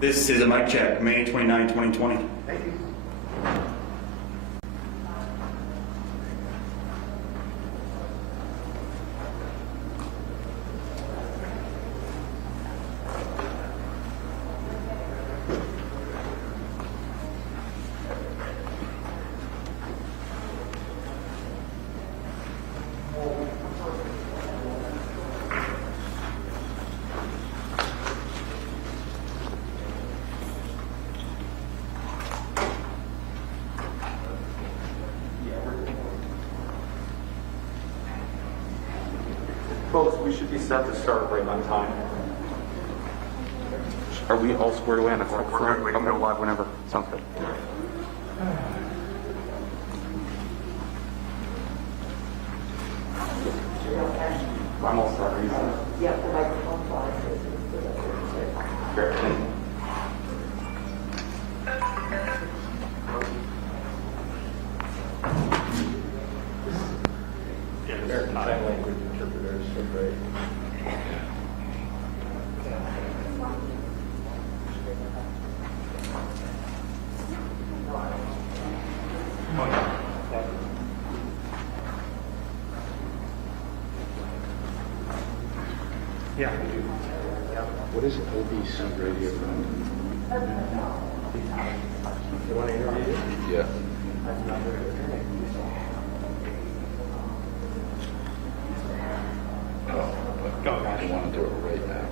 This is a mic check, May 29, 2020. Thank you. Folks, we should be set to start right on time. Are we all squared away on a clock? We can go live whenever. Sounds good. I'm all set. Are you set? Yep, the microphone flies. Sure. Their sign language interpreters are great. Yeah. What is OBC radio? You want to interview you? Yeah. Oh, but I want to do it right now.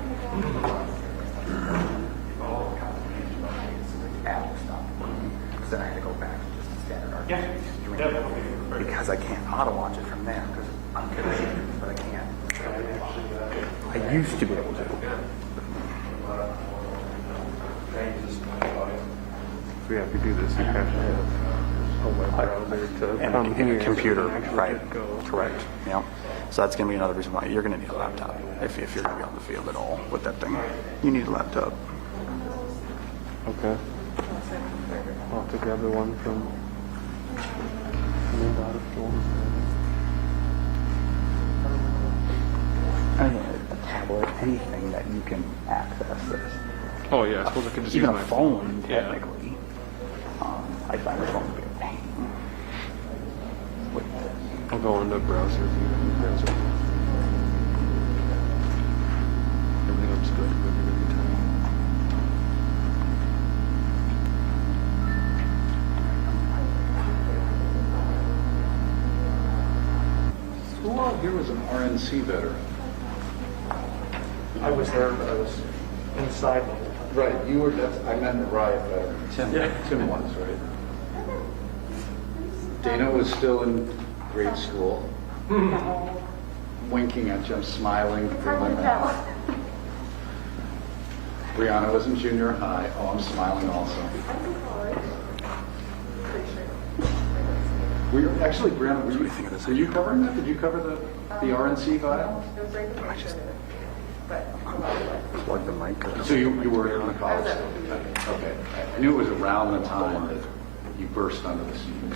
So I had to go back to just the standard archive. Because I can't auto watch it from there because I'm confused, but I can't. I used to be able to. We have to do this. You have to have a web browser to come here. And a computer, and right? Go. Correct. Yeah. So that's going to be another reason why you're going to need a laptop if you're going to be on the field at all with that thing. You need a laptop. Okay. I'll have to grab the one from the out of form. I mean, a tablet, anything that you can access this. Oh yeah, I suppose I could just Even use a my phone, Yeah. technically. I find the phone to be a pain. With I'll go into browsers and browser. Everything looks good. Every time. Who out here was an RNC veteran? I was there, but I was inside. Right, you were, I meant a riot veteran. Tim was, right? Dana was still in grade school. Winking at you, smiling through my mouth. Brianna was in junior high. Oh, I'm smiling also. Were you, actually, Brianna, were you covering that? Did you cover the RNC vial? I just plug the mic. So you were in the college? Okay. I knew it was around the time that you burst onto the scene.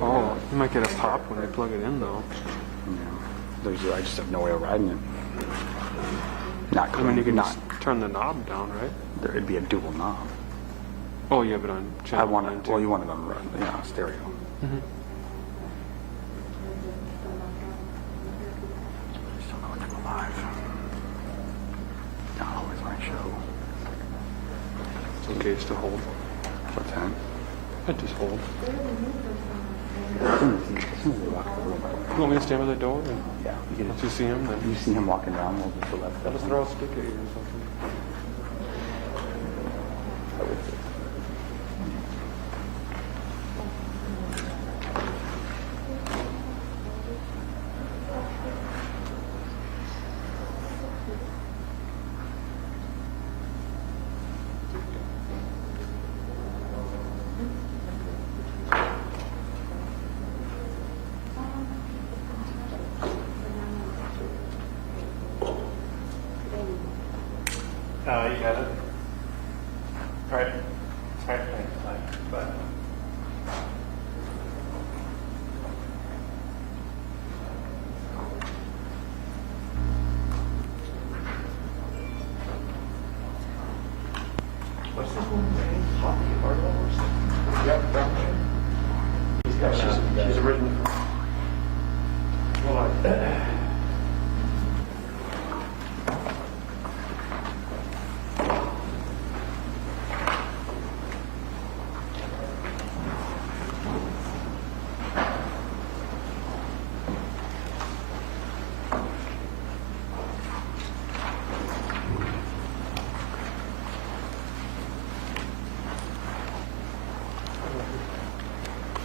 Oh, you might get a pop when they plug it in though. Yeah. I just have no way of riding it. Not I clean. mean, you can not. just turn the knob down, right? It'd be a dual knob. Oh yeah, but on channel I want 9 it. too. Well, you want it on stereo. Mhm. Just don't know what to go live. Not always my show. It's okay just to hold. What's that? I just hold. As soon as you walk the room, You want me to stand by the door? And yeah, you once get you see him, then You see him walking down, we'll just let I'll just throw a stick at you or something. You got it? All right. All right, thanks. Bye. What's this woman's name? Hoppy Harlow or something? Yep, brown hair. She's originally from. Well,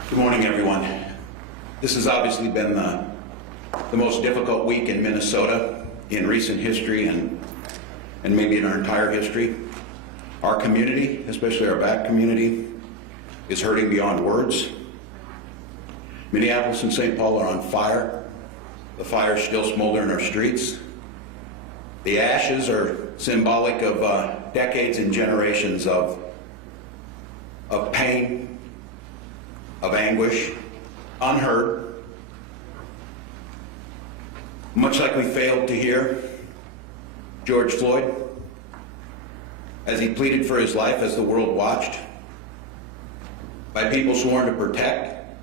Good morning, everyone. This has obviously been the most difficult week in Minnesota in recent history and maybe in our entire history. Our community, especially our Black community, is hurting beyond words. Minneapolis and St. Paul are on fire. The fire is still smoldering our streets. The ashes are symbolic of decades and generations of pain, of anguish, unheard. Much like we failed to hear George Floyd as he pleaded for his life as the world watched by people sworn to protect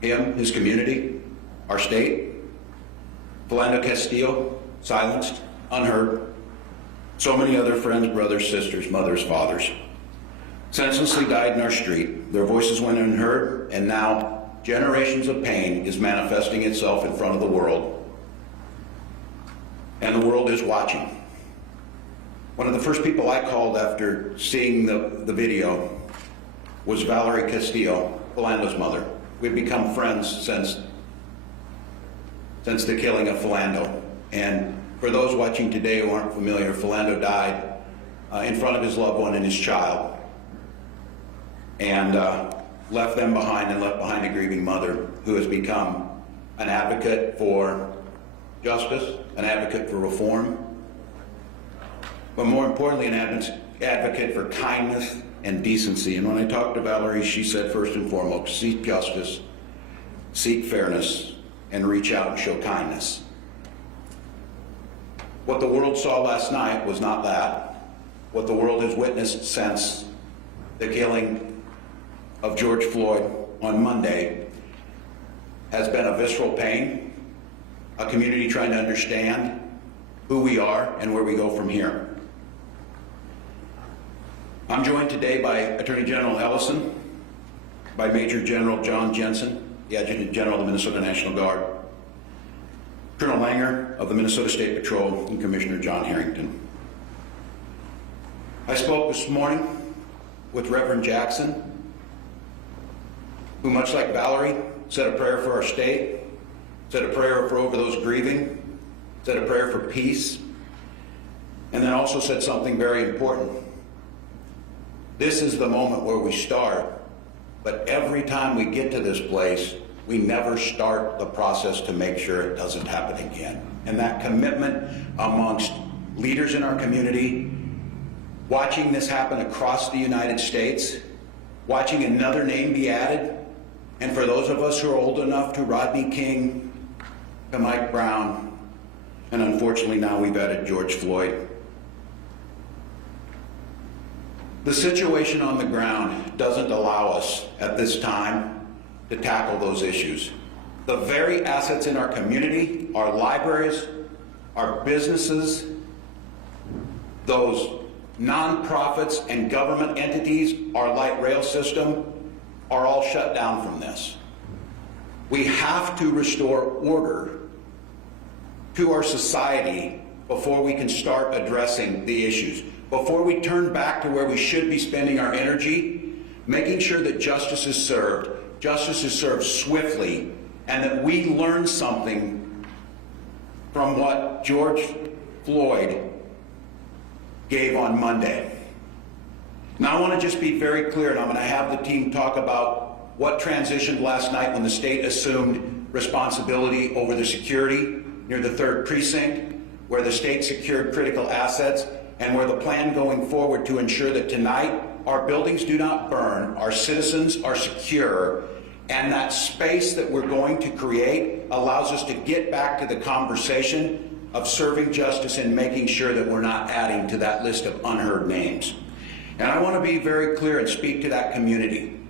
him, his community, our state. Philando Castillo, silenced, unheard. So many other friends, brothers, sisters, mothers, fathers senselessly died in our street. Their voices went unheard, and now generations of pain is manifesting itself in front of the world. And the world is watching. One of the first people I called after seeing the video was Valerie Castillo, Philando's mother. We've become friends since the killing of Philando. And for those watching today who aren't familiar, Philando died in front of his loved one and his child, and left them behind and left behind a grieving mother who has become an advocate for justice, an advocate for reform, but more importantly, an advocate for kindness and decency. And when I talked to Valerie, she said first and foremost, seek justice, seek fairness, and reach out and show kindness. What the world saw last night was not that. What the world has witnessed since the killing of George Floyd on Monday has been a visceral pain, a community trying to understand who we are and where we go from here. I'm joined today by Attorney General Ellison, by Major General John Jensen, the Adjutant General of the Minnesota National Guard, Colonel Langer of the Minnesota State Patrol, and Commissioner John Harrington. I spoke this morning with Reverend Jackson, who, much like Valerie, said a prayer for our state, said a prayer for over those grieving, said a prayer for peace, and then also said something very important. This is the moment where we start, but every time we get to this place, we never start the process to make sure it doesn't happen again. And that commitment amongst leaders in our community, watching this happen across the United States, watching another name be added, and for those of us who are old enough, to Rodney King, to Mike Brown, and unfortunately now we've added George Floyd. The situation on the ground doesn't allow us at this time to tackle those issues. The very assets in our community, our libraries, our businesses, those nonprofits and government entities, our light rail system, are all shut down from this. We have to restore order to our society before we can start addressing the issues. Before we turn back to where we should be spending our energy, making sure that justice is served swiftly, and that we learn something from what George Floyd gave on Monday. Now I want to just be very clear, and I'm going to have the team talk about what transitioned last night when the state assumed responsibility over the security near the 3rd precinct, where the state secured critical assets, and where the plan going forward to ensure that tonight our buildings do not burn, our citizens are secure, and that space that we're going to create allows us to get back to the conversation of serving justice and making sure that we're not adding to that list of unheard names. And I want to be very clear and speak to that community.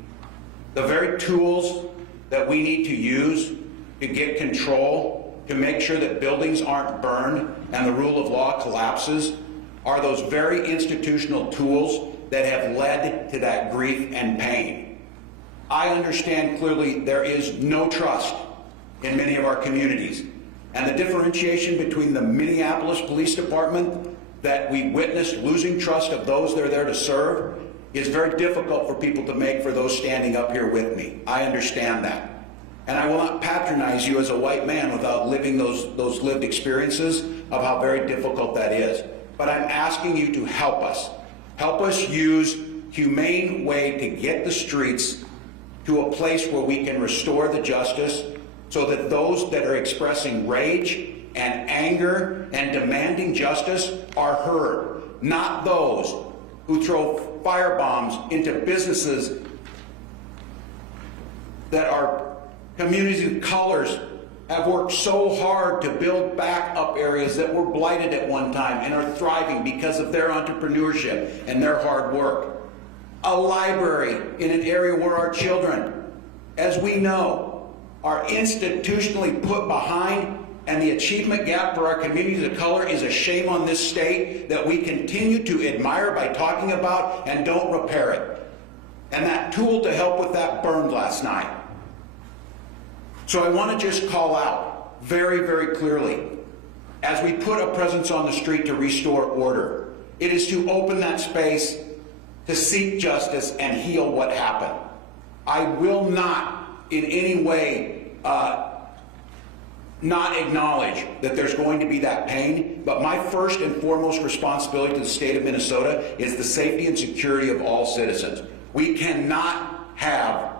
The very tools that we need to use to get control, to make sure that buildings aren't burned and the rule of law collapses, are those very institutional tools that have led to that grief and pain. I understand clearly there is no trust in many of our communities. And the differentiation between the Minneapolis Police Department that we witnessed losing trust of those that are there to serve is very difficult for people to make for those standing up here with me. I understand that. And I will not patronize you as a white man without living those lived experiences of how very difficult that is. But I'm asking you to help us. Help us use humane way to get the streets to a place where we can restore the justice so that those that are expressing rage and anger and demanding justice are heard, not those who throw firebombs into businesses that our communities of colors have worked so hard to build back up areas that were blighted at one time and are thriving because of their entrepreneurship and their hard work. A library in an area where our children, as we know, are institutionally put behind, and the achievement gap for our communities of color is a shame on this state that we continue to admire by talking about and don't repair it. And that tool to help with that burned last night. So I want to just call out very, very clearly, as we put a presence on the street to restore order, it is to open that space to seek justice and heal what happened. I will not in any way not acknowledge that there's going to be that pain, but my first and foremost responsibility to the state of Minnesota is the safety and security of all citizens. We cannot have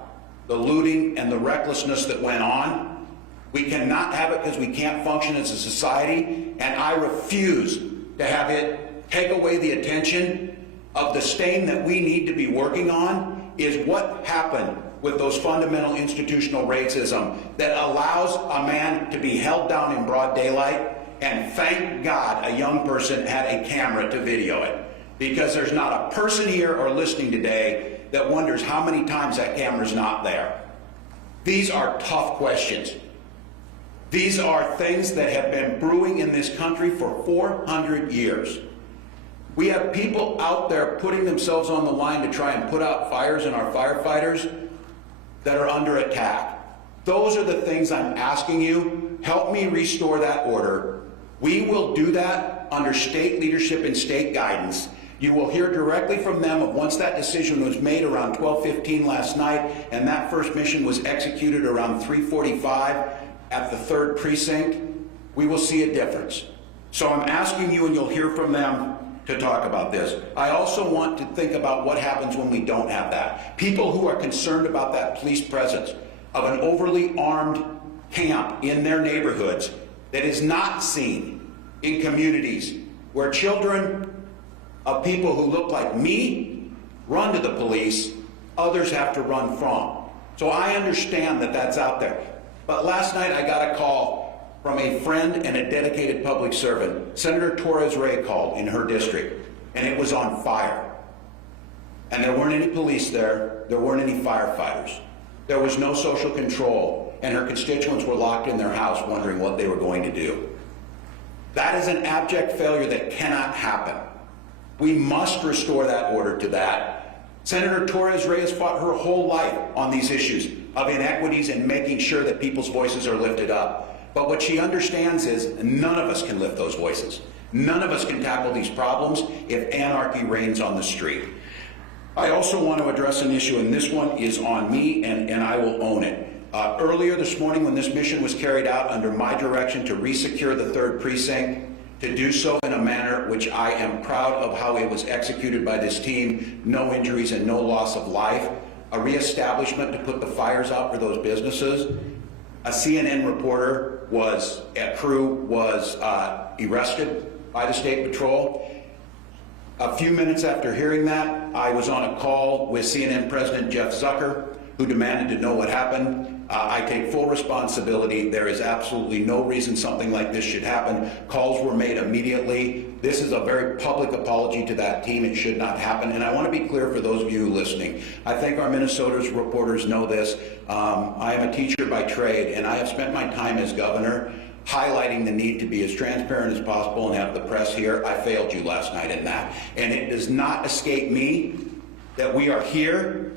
the looting and the recklessness that went on. We cannot have it because we can't function as a society, and I refuse to have it take away the attention of the stain that we need to be working on is what happened with those fundamental institutional racism that allows a man to be held down in broad daylight, and thank God a young person had a camera to video it, because there's not a person here or listening today that wonders how many times that camera's not there. These are tough questions. These are things that have been brewing in this country for 400 years. We have people out there putting themselves on the line to try and put out fires in our firefighters that are under attack. Those are the things I'm asking you. Help me restore that order. We will do that under state leadership and state guidance. You will hear directly from them of once that decision was made around 12:15 last night, and that first mission was executed around 3:45 at the 3rd precinct, we will see a difference. So I'm asking you, and you'll hear from them, to talk about this. I also want to think about what happens when we don't have that. People who are concerned about that police presence of an overly armed camp in their neighborhoods that is not seen in communities where children of people who look like me run to the police, others have to run from. So I understand that that's out there. But last night I got a call from a friend and a dedicated public servant. Senator Torres Ray called in her district, and it was on fire. And there weren't any police there. There weren't any firefighters. There was no social control, and her constituents were locked in their house wondering what they were going to do. That is an abject failure that cannot happen. We must restore that order to that. Senator Torres Ray has fought her whole life on these issues of inequities and making sure that people's voices are lifted up. But what she understands is none of us can lift those voices. None of us can tackle these problems if anarchy reigns on the street. I also want to address an issue, and this one is on me, and I will own it. Earlier this morning, when this mission was carried out under my direction to resecure the 3rd precinct, to do so in a manner which I am proud of how it was executed by this team, no injuries and no loss of life, a reestablishment to put the fires out for those businesses. A CNN reporter crew was arrested by the State Patrol. A few minutes after hearing that, I was on a call with CNN President Jeff Zucker, who demanded to know what happened. I take full responsibility. There is absolutely no reason something like this should happen. Calls were made immediately. This is a very public apology to that team. It should not happen. And I want to be clear for those of you listening. I think our Minnesota's reporters know this. I am a teacher by trade, and I have spent my time as governor highlighting the need to be as transparent as possible and have the press here. I failed you last night in that. And it does not escape me that we are here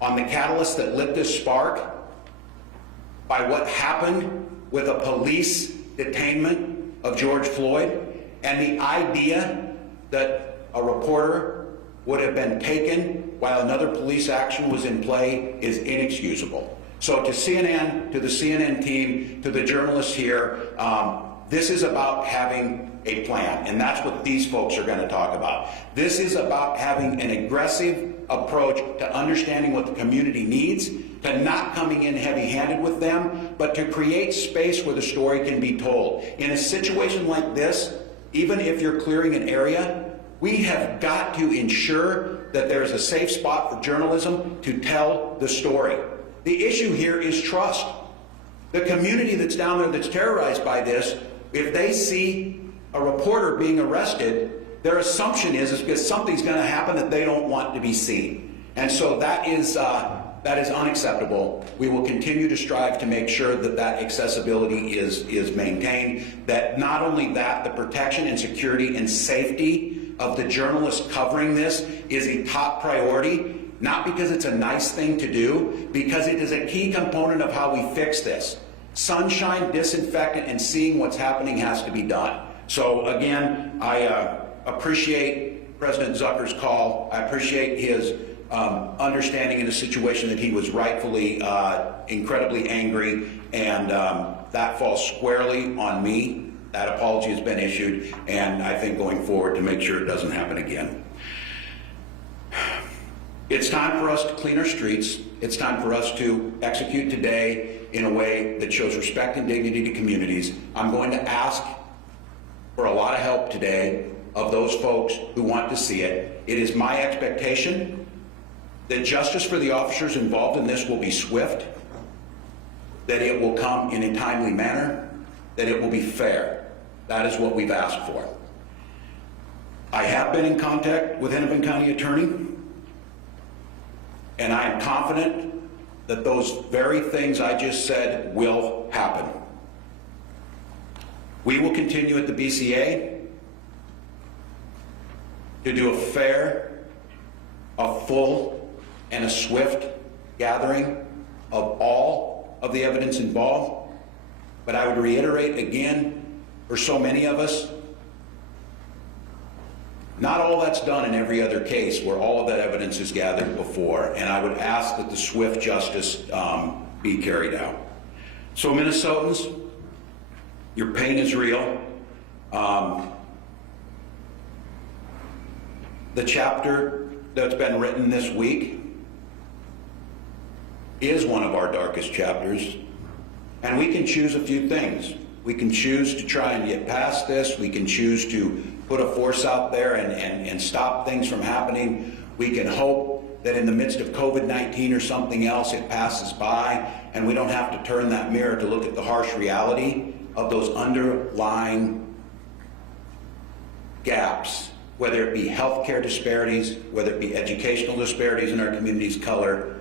on the catalyst that lit this spark by what happened with a police detainment of George Floyd, and the idea that a reporter would have been taken while another police action was in play is inexcusable. So to CNN, to the CNN team, to the journalists here, this is about having a plan, and that's what these folks are going to talk about. This is about having an aggressive approach to understanding what the community needs, to not coming in heavy-handed with them, but to create space where the story can be told. In a situation like this, even if you're clearing an area, we have got to ensure that there is a safe spot for journalism to tell the story. The issue here is trust. The community that's down there that's terrorized by this, if they see a reporter being arrested, their assumption is because something's going to happen that they don't want to be seen. And so that is unacceptable. We will continue to strive to make sure that that accessibility is maintained, that not only that, the protection and security and safety of the journalists covering this is a top priority, not because it's a nice thing to do, because it is a key component of how we fix this. Sunshine, disinfectant, and seeing what's happening has to be done. So again, I appreciate President Zucker's call. I appreciate his understanding in a situation that he was rightfully incredibly angry, and that falls squarely on me. That apology has been issued, and I think going forward to make sure it doesn't happen again. It's time for us to clean our streets. It's time for us to execute today in a way that shows respect and dignity to communities. I'm going to ask for a lot of help today of those folks who want to see it. It is my expectation that justice for the officers involved in this will be swift, that it will come in a timely manner, that it will be fair. That is what we've asked for. I have been in contact with Hennepin County Attorney, and I am confident that those very things I just said will happen. We will continue at the BCA to do a fair, a full, and a swift gathering of all of the evidence involved. But I would reiterate again, for so many of us, not all that's done in every other case where all of that evidence is gathered before, and I would ask that the swift justice be carried out. So Minnesotans, your pain is real. The chapter that's been written this week is one of our darkest chapters, and we can choose a few things. We can choose to try and get past this. We can choose to put a force out there and stop things from happening. We can hope that in the midst of COVID-19 or something else, it passes by and we don't have to turn that mirror to look at the harsh reality of those underlying gaps, whether it be healthcare disparities, whether it be educational disparities in our communities of color,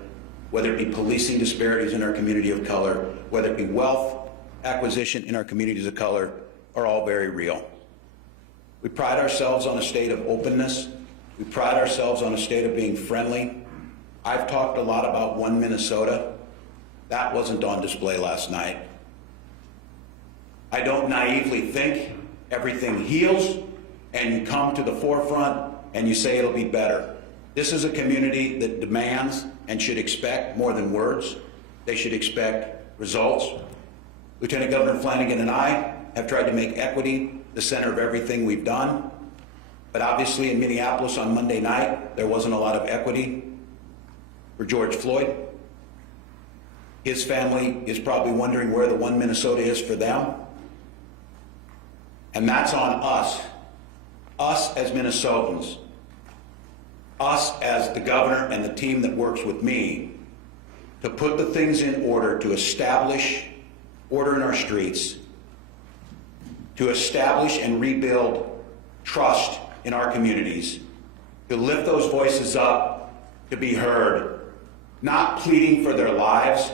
whether it be policing disparities in our community of color, whether it be wealth acquisition in our communities of color, are all very real. We pride ourselves on a state of openness. We pride ourselves on a state of being friendly. I've talked a lot about One Minnesota. That wasn't on display last night. I don't naively think everything heals and you come to the forefront and you say it'll be better. This is a community that demands and should expect more than words. They should expect results. Lieutenant Governor Flanagan and I have tried to make equity the center of everything we've done. But obviously in Minneapolis on Monday night, there wasn't a lot of equity for George Floyd. His family is probably wondering where the One Minnesota is for them. And that's on us as Minnesotans, us as the governor and the team that works with me, to put the things in order to establish order in our streets, to establish and rebuild trust in our communities, to lift those voices up, to be heard, not pleading for their lives,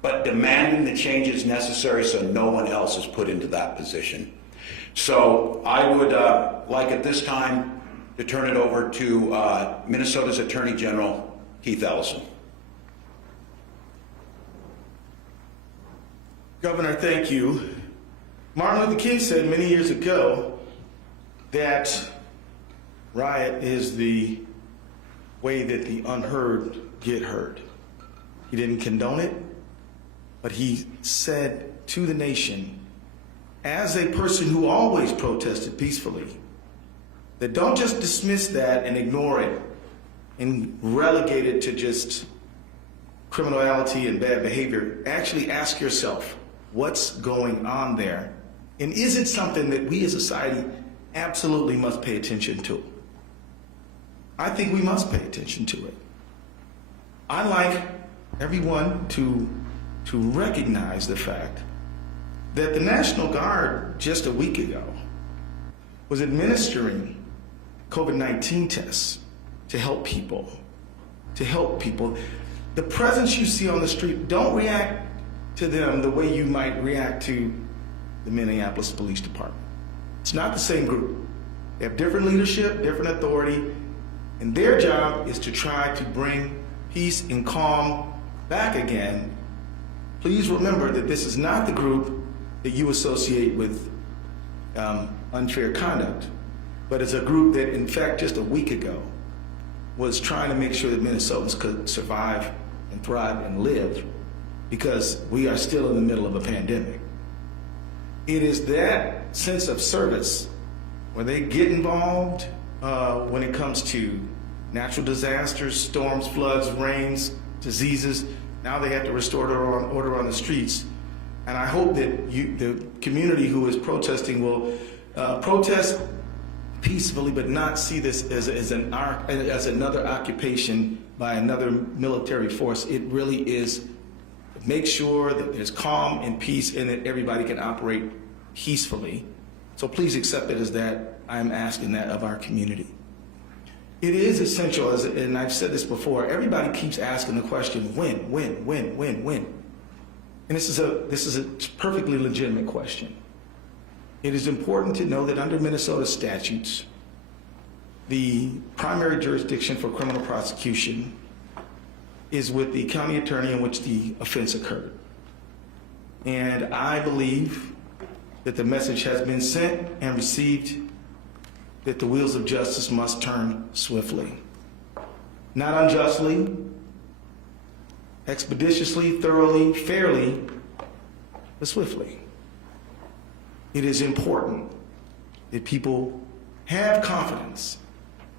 but demanding the changes necessary so no one else is put into that position. So I would like at this time to turn it over to Minnesota's Attorney General, Keith Ellison. Governor, thank you. Martin Luther King said many years ago that riot is the way that the unheard get heard. He didn't condone it, but he said to the nation, as a person who always protested peacefully, that don't just dismiss that and ignore it and relegate it to just criminality and bad behavior. Actually ask yourself, what's going on there? And is it something that we as a society absolutely must pay attention to? I think we must pay attention to it. I'd like everyone to recognize the fact that the National Guard just a week ago was administering COVID-19 tests to help people. The presence you see on the street, don't react to them the way you might react to the Minneapolis Police Department. It's not the same group. They have different leadership, different authority, and their job is to try to bring peace and calm back again. Please remember that this is not the group that you associate with unfair conduct, but it's a group that, in fact, just a week ago was trying to make sure that Minnesotans could survive and thrive and live, because we are still in the middle of a pandemic. It is that sense of service where they get involved when it comes to natural disasters, storms, floods, rains, diseases. Now they have to restore order on the streets. And I hope that the community who is protesting will protest peacefully, but not see this as another occupation by another military force. It really is make sure that there's calm and peace and that everybody can operate peacefully. So please accept it as that. I'm asking that of our community. It is essential, and I've said this before, everybody keeps asking the question, when? And this is a perfectly legitimate question. It is important to know that under Minnesota statutes, the primary jurisdiction for criminal prosecution is with the county attorney in which the offense occurred. And I believe that the message has been sent and received that the wheels of justice must turn swiftly. Not unjustly, expeditiously, thoroughly, fairly, but swiftly. It is important that people have confidence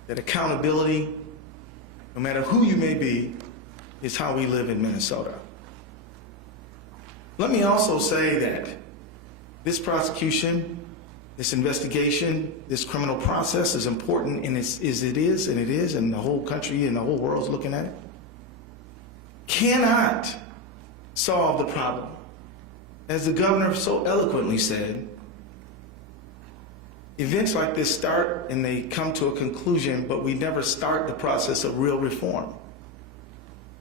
that accountability, no matter who you may be, is how we live in Minnesota. Let me also say that this prosecution, this investigation, this criminal process is important, and it is, and the whole country and the whole world's looking at it, cannot solve the problem. As the governor so eloquently said, events like this start and they come to a conclusion, but we never start the process of real reform.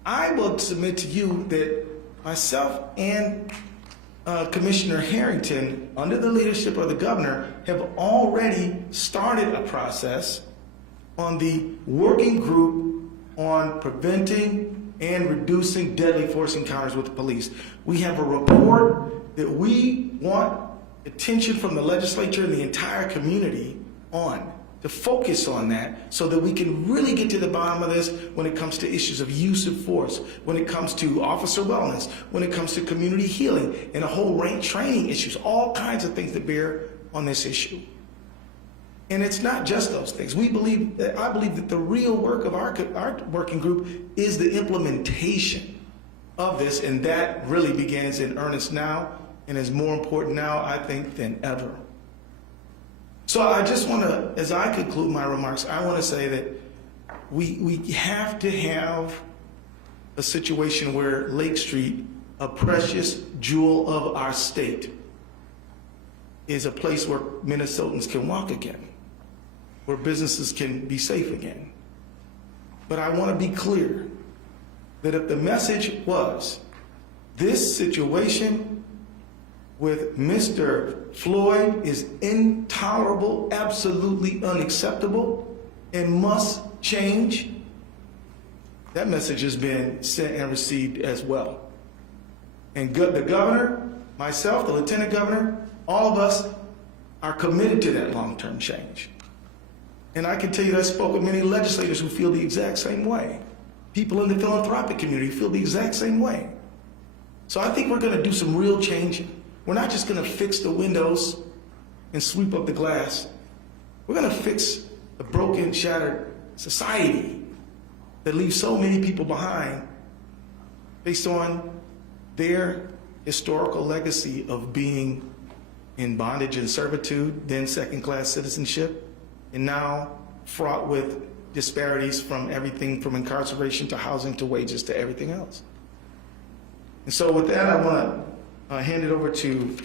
I will submit to you that myself and Commissioner Harrington, under the leadership of the governor, have already started a process on the working group on preventing and reducing deadly force encounters with the police. We have a report that we want attention from the legislature and the entire community on, to focus on that so that we can really get to the bottom of this when it comes to issues of use of force, when it comes to officer wellness, when it comes to community healing, and a whole range training issues, all kinds of things that bear on this issue. And it's not just those things. I believe that the real work of our working group is the implementation of this, and that really begins in earnest now, and is more important now, I think, than ever. So I just want to, as I conclude my remarks, I want to say that we have to have a situation where Lake Street, a precious jewel of our state, is a place where Minnesotans can walk again, where businesses can be safe again. But I want to be clear that if the message was, this situation with Mr. Floyd is intolerable, absolutely unacceptable, and must change, that message has been sent and received as well. And the governor, myself, the lieutenant governor, all of us are committed to that long-term change. And I can tell you that I spoke with many legislators who feel the exact same way. People in the philanthropic community feel the exact same way. So I think we're going to do some real changing. We're not just going to fix the windows and sweep up the glass. We're going to fix the broken, shattered society that leaves so many people behind based on their historical legacy of being in bondage and servitude, then second-class citizenship, and now fraught with disparities from everything from incarceration to housing to wages to everything else. And so with that, I want to hand it over to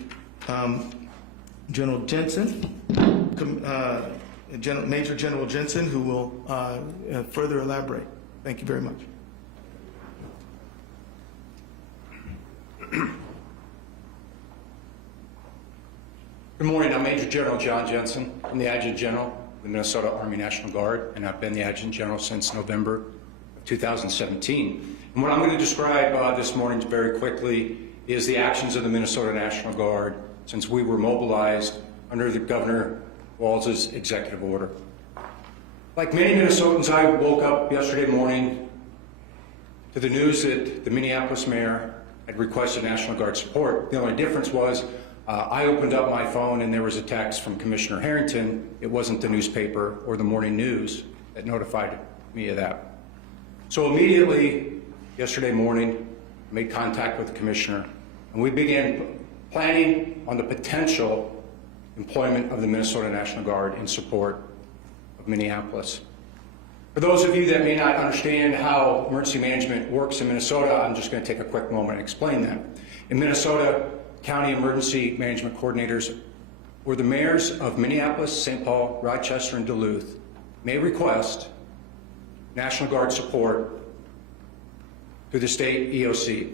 General Jensen, Major General Jensen, who will further elaborate. Thank you very much. Good morning. I'm Major General John Jensen. I'm the Adjutant General of the Minnesota Army National Guard, and I've been the Adjutant General since November of 2017. And what I'm going to describe this morning very quickly is the actions of the Minnesota National Guard since we were mobilized under the Governor Walz's executive order. Like many Minnesotans, I woke up yesterday morning to the news that the Minneapolis mayor had requested National Guard support. The only difference was I opened up my phone and there was a text from Commissioner Harrington. It wasn't the newspaper or the morning news that notified me of that. So immediately yesterday morning, I made contact with the commissioner and we began planning on the potential employment of the Minnesota National Guard in support of Minneapolis. For those of you that may not understand how emergency management works in Minnesota, I'm just going to take a quick moment and explain that. In Minnesota, county emergency management coordinators, or the mayors of Minneapolis, St. Paul, Rochester, and Duluth, may request National Guard support through the state EOC.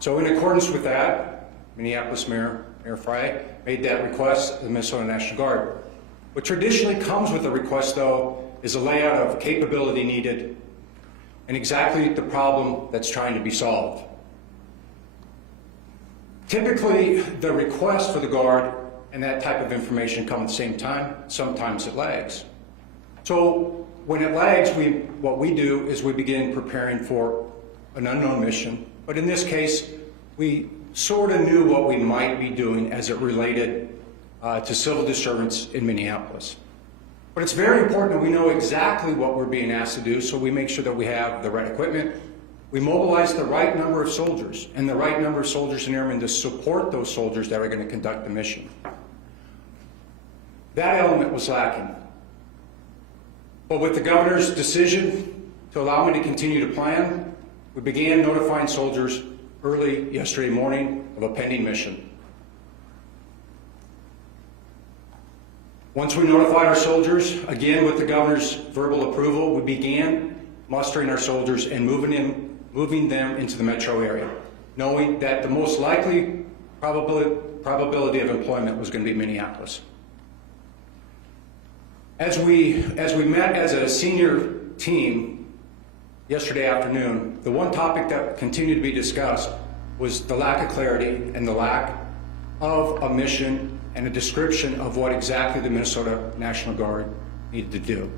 So in accordance with that, Minneapolis Mayor Frey made that request to the Minnesota National Guard. What traditionally comes with the request, though, is a layout of capability needed and exactly the problem that's trying to be solved. Typically, the request for the Guard and that type of information come at the same time. Sometimes it lags. So when it lags, what we do is we begin preparing for an unknown mission. But in this case, we sort of knew what we might be doing as it related to civil disturbance in Minneapolis. But it's very important that we know exactly what we're being asked to do, so we make sure that we have the right equipment. We mobilize the right number of soldiers and the right number of soldiers and airmen to support those soldiers that are going to conduct the mission. That element was lacking. But with the governor's decision to allow me to continue to plan, we began notifying soldiers early yesterday morning of a pending mission. Once we notified our soldiers, again with the governor's verbal approval, we began mustering our soldiers and moving them into the metro area, knowing that the most likely probability of employment was going to be Minneapolis. As we met as a senior team yesterday afternoon, the one topic that continued to be discussed was the lack of clarity and the lack of a mission and a description of what exactly the Minnesota National Guard needed to do.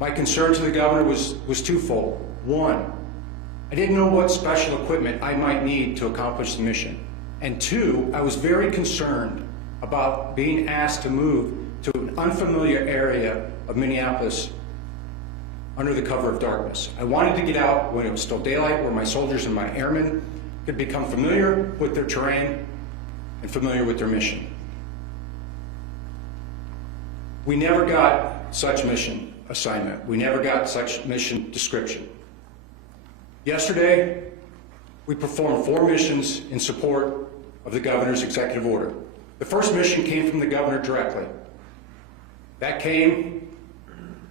My concern to the governor was twofold. One, I didn't know what special equipment I might need to accomplish the mission. And two, I was very concerned about being asked to move to an unfamiliar area of Minneapolis under the cover of darkness. I wanted to get out when it was still daylight, where my soldiers and my airmen could become familiar with their terrain and familiar with their mission. We never got such mission assignment. We never got such mission description. Yesterday, we performed 4 missions in support of the governor's executive order. The first mission came from the governor directly. That came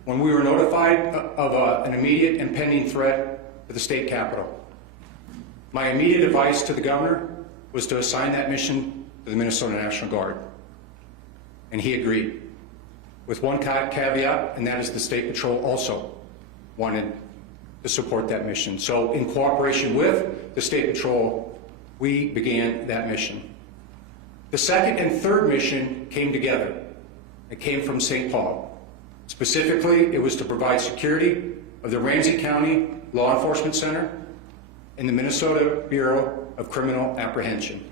when we were notified of an immediate and pending threat to the state capitol. My immediate advice to the governor was to assign that mission to the Minnesota National Guard. And he agreed, with one caveat, and that is the State Patrol also wanted to support that mission. So in cooperation with the State Patrol, we began that mission. The second and third mission came together. It came from St. Paul. Specifically, it was to provide security of the Ramsey County Law Enforcement Center and the Minnesota Bureau of Criminal Apprehension.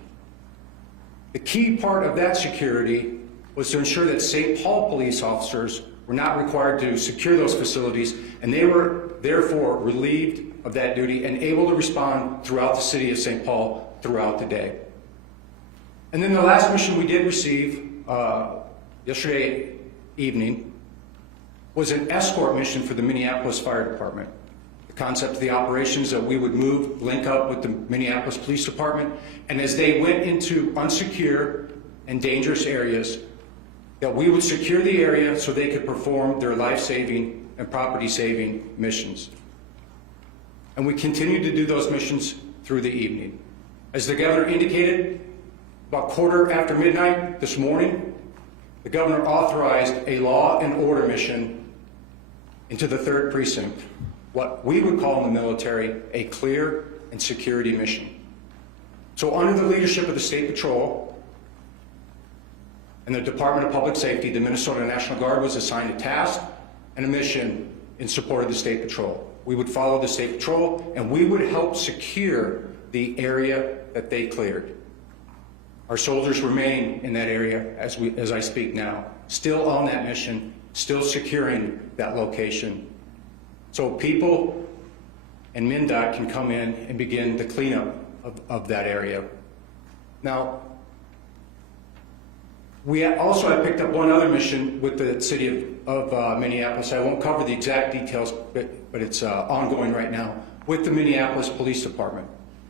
The key part of that security was to ensure that St. Paul police officers were not required to secure those facilities, and they were therefore relieved of that duty and able to respond throughout the city of St. Paul throughout the day. And then the last mission we did receive yesterday evening was an escort mission for the Minneapolis Fire Department. The concept of the operations that we would link up with the Minneapolis Police Department, and as they went into unsecure and dangerous areas, that we would secure the area so they could perform their life-saving and property-saving missions. And we continued to do those missions through the evening. As the governor indicated, about midnight this morning, the governor authorized a law and order mission into the 3rd Precinct, what we would call in the military a clear and security mission. So under the leadership of the State Patrol and the Department of Public Safety, the Minnesota National Guard was assigned a task and a mission in support of the State Patrol. We would follow the State Patrol and we would help secure the area that they cleared. Our soldiers remain in that area as I speak now, still on that mission, still securing that location. So people and MnDOT can come in and begin the cleanup of that area. Now, we also have picked up one other mission with the city of Minneapolis. I won't cover the exact details, but it's ongoing right now with the Minneapolis Police Department.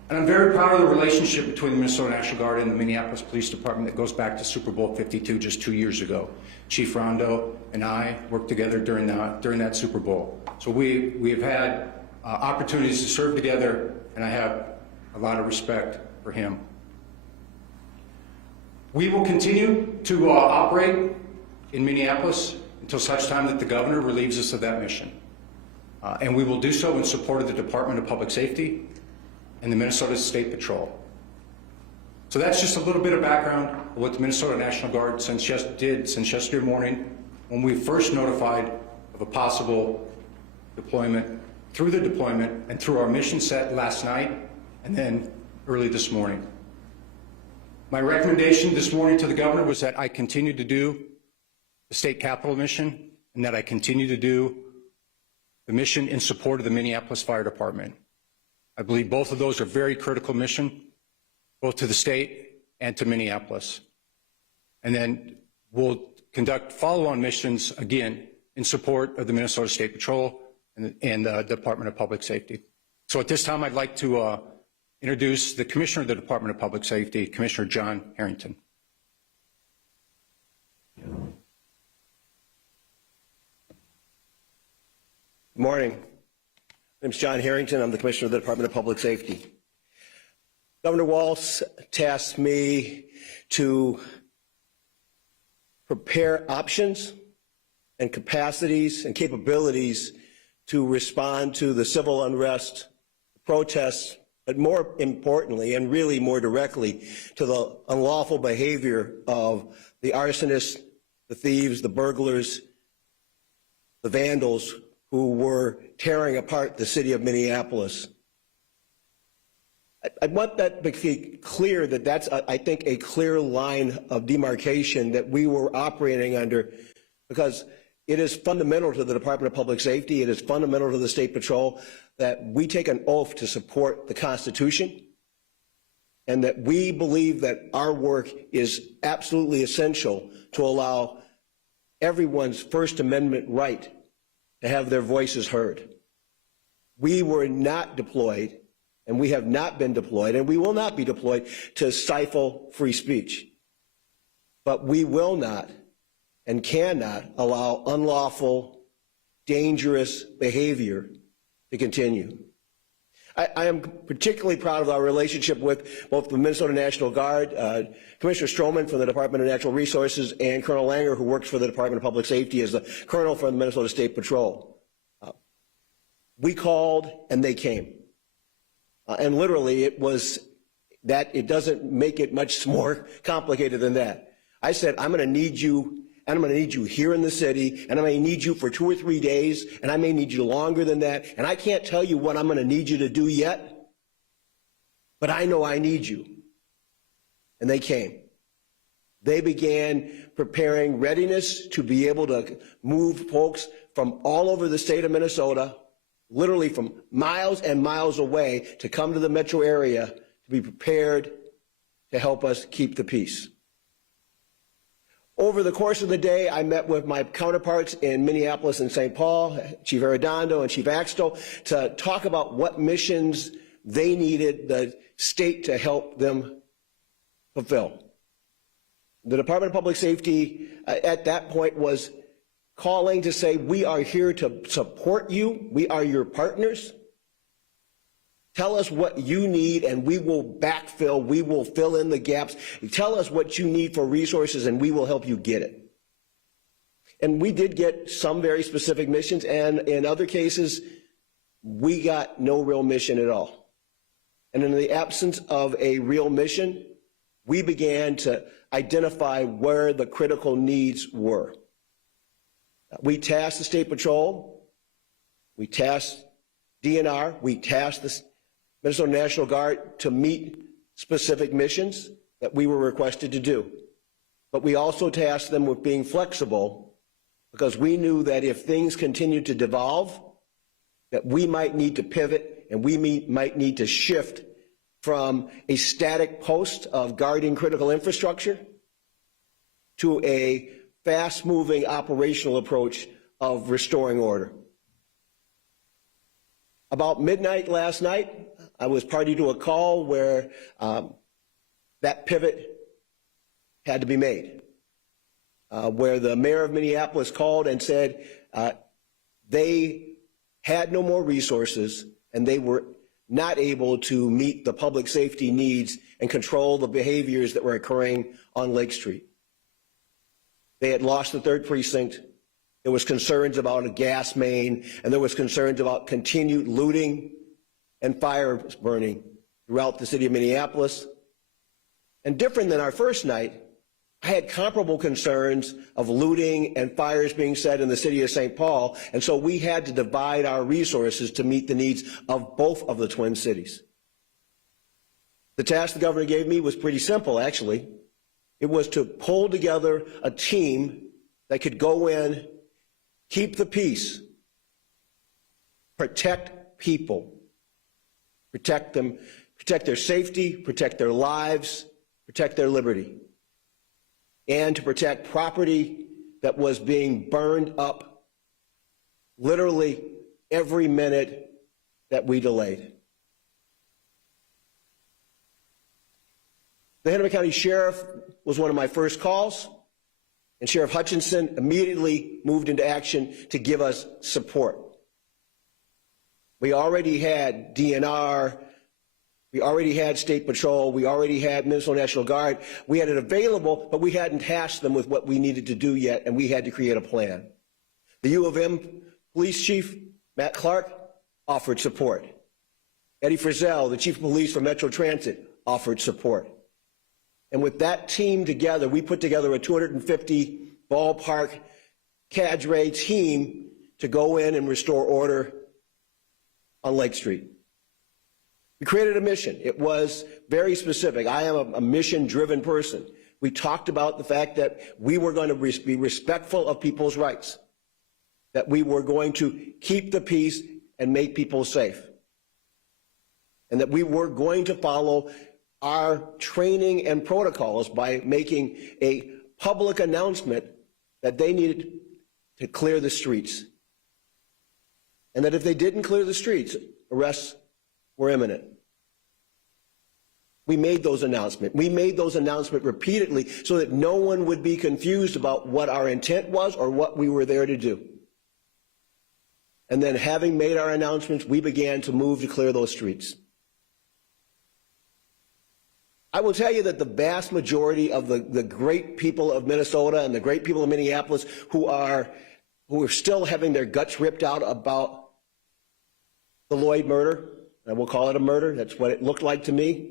And I'm very proud of the relationship between the Minnesota National Guard and the Minneapolis Police Department that goes back to Super Bowl 52 just 2 years ago. Chief Rondo and I worked together during that Super Bowl. So we have had opportunities to serve together, and I have a lot of respect for him. We will continue to operate in Minneapolis until such time that the governor relieves us of that mission. And we will do so in support of the Department of Public Safety and the Minnesota State Patrol. So that's just a little bit of background of what the Minnesota National Guard since yesterday morning when we first notified of a possible deployment, through the deployment and through our mission set last night and then early this morning. My recommendation this morning to the governor was that I continue to do the state capitol mission and that I continue to do the mission in support of the Minneapolis Fire Department. I believe both of those are very critical missions, both to the state and to Minneapolis. And then we'll conduct follow-on missions, again, in support of the Minnesota State Patrol and the Department of Public Safety. So at this time, I'd like to introduce the Commissioner of the Department of Public Safety, Commissioner John Harrington. Good morning. My name is John Harrington. I'm the Commissioner of the Department of Public Safety. Governor Walz tasked me to prepare options and capacities and capabilities to respond to the civil unrest, protests, but more importantly and really more directly to the unlawful behavior of the arsonists, the thieves, the burglars, the vandals who were tearing apart the city of Minneapolis. I want that to be clear that that's, I think, a clear line of demarcation that we were operating under, because it is fundamental to the Department of Public Safety, it is fundamental to the State Patrol that we take an oath to support the Constitution and that we believe that our work is absolutely essential to allow everyone's First Amendment right to have their voices heard. We were not deployed, and we have not been deployed, and we will not be deployed to stifle free speech. But we will not and cannot allow unlawful, dangerous behavior to continue. I am particularly proud of our relationship with both the Minnesota National Guard, Commissioner Stroman from the Department of Natural Resources, and Colonel Langer, who works for the Department of Public Safety as the colonel for the Minnesota State Patrol. We called and they came. And literally it was that, it doesn't make it much more complicated than that. I said, I'm going to need you, and I'm going to need you here in the city, and I may need you for 2 or 3 days, and I may need you longer than that, and I can't tell you what I'm going to need you to do yet, but I know I need you. And they came. They began preparing readiness to be able to move folks from all over the state of Minnesota, literally from miles and miles away, to come to the metro area to be prepared to help us keep the peace. Over the course of the day, I met with my counterparts in Minneapolis and St. Paul, Chief Arredondo and Chief Axtell, to talk about what missions they needed the state to help them fulfill. The Department of Public Safety at that point was calling to say, we are here to support you. We are your partners. Tell us what you need and we will backfill, we will fill in the gaps. Tell us what you need for resources and we will help you get it. And we did get some very specific missions, and in other cases, we got no real mission at all. And in the absence of a real mission, we began to identify where the critical needs were. We tasked the State Patrol, we tasked DNR, we tasked the Minnesota National Guard to meet specific missions that we were requested to do. But we also tasked them with being flexible, because we knew that if things continued to devolve, that we might need to pivot and we might need to shift from a static post of guarding critical infrastructure to a fast-moving operational approach of restoring order. About midnight last night, I was party to a call where that pivot had to be made, where the mayor of Minneapolis called and said they had no more resources and they were not able to meet the public safety needs and control the behaviors that were occurring on Lake Street. They had lost the 3rd precinct. There was concerns about a gas main, and there was concerns about continued looting and fire burning throughout the city of Minneapolis. And different than our first night, I had comparable concerns of looting and fires being set in the city of St. Paul, and so we had to divide our resources to meet the needs of both of the twin cities. The task the governor gave me was pretty simple, actually. It was to pull together a team that could go in, keep the peace, protect people, protect them, protect their safety, protect their lives, protect their liberty, and to protect property that was being burned up literally every minute that we delayed. The Hennepin County Sheriff was one of my first calls, and Sheriff Hutchinson immediately moved into action to give us support. We already had DNR, we already had State Patrol, we already had Minnesota National Guard. We had it available, but we hadn't tasked them with what we needed to do yet, and we had to create a plan. The U of M Police Chief, Matt Clark, offered support. Eddie Frizzell, the Chief of Police for Metro Transit, offered support. And with that team together, we put together a 250 ballpark cadre team to go in and restore order on Lake Street. We created a mission. It was very specific. I am a mission-driven person. We talked about the fact that we were going to be respectful of people's rights, that we were going to keep the peace and make people safe, and that we were going to follow our training and protocols by making a public announcement that they needed to clear the streets. and that if they didn't clear the streets, arrests were imminent. We made those announcements. We made those announcements repeatedly so that no one would be confused about what our intent was or what we were there to do. And then, having made our announcements, we began to move to clear those streets. I will tell you that the vast majority of the great people of Minnesota and the great people of Minneapolis who are still having their guts ripped out about the Lloyd murder, and we'll call it a murder, that's what it looked like to me.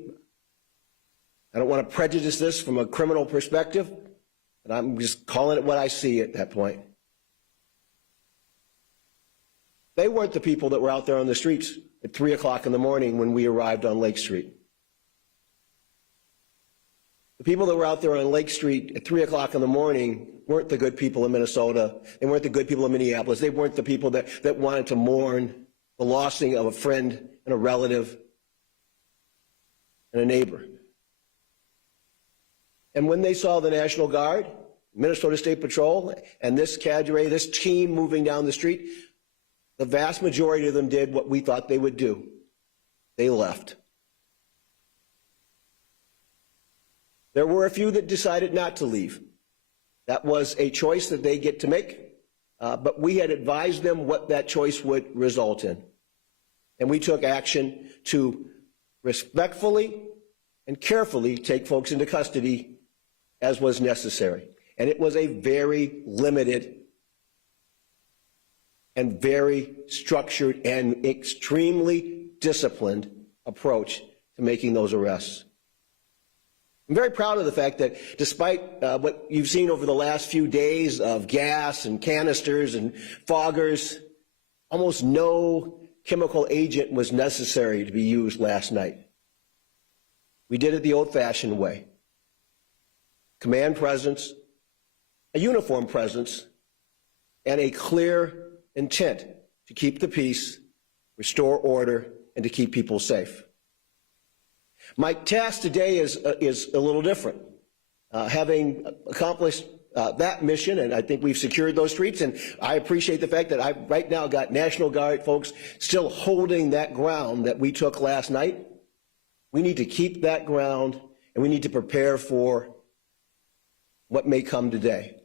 I don't want to prejudice this from a criminal perspective, but I'm just calling it what I see at that point. They weren't the people that were out there on the streets at 3 o'clock in the morning when we arrived on Lake Street. The people that were out there on Lake Street at 3 o'clock in the morning weren't the good people of Minnesota. They weren't the good people of Minneapolis. They weren't the people that wanted to mourn the lossing of a friend and a relative and a neighbor. And when they saw the National Guard, Minnesota State Patrol, and this cadre, this team moving down the street, the vast majority of them did what we thought they would do. They left. There were a few that decided not to leave. That was a choice that they get to make, but we had advised them what that choice would result in. And we took action to respectfully and carefully take folks into custody as was necessary. And it was a very limited and very structured and extremely disciplined approach to making those arrests. I'm very proud of the fact that despite what you've seen over the last few days of gas and canisters and foggers, almost no chemical agent was necessary to be used last night. We did it the old-fashioned way. Command presence, a uniform presence, and a clear intent to keep the peace, restore order, and to keep people safe. My task today is a little different. Having accomplished that mission, and I think we've secured those streets, and I appreciate the fact that I've right now got National Guard folks still holding that ground that we took last night. We need to keep that ground, and we need to prepare for what may come today.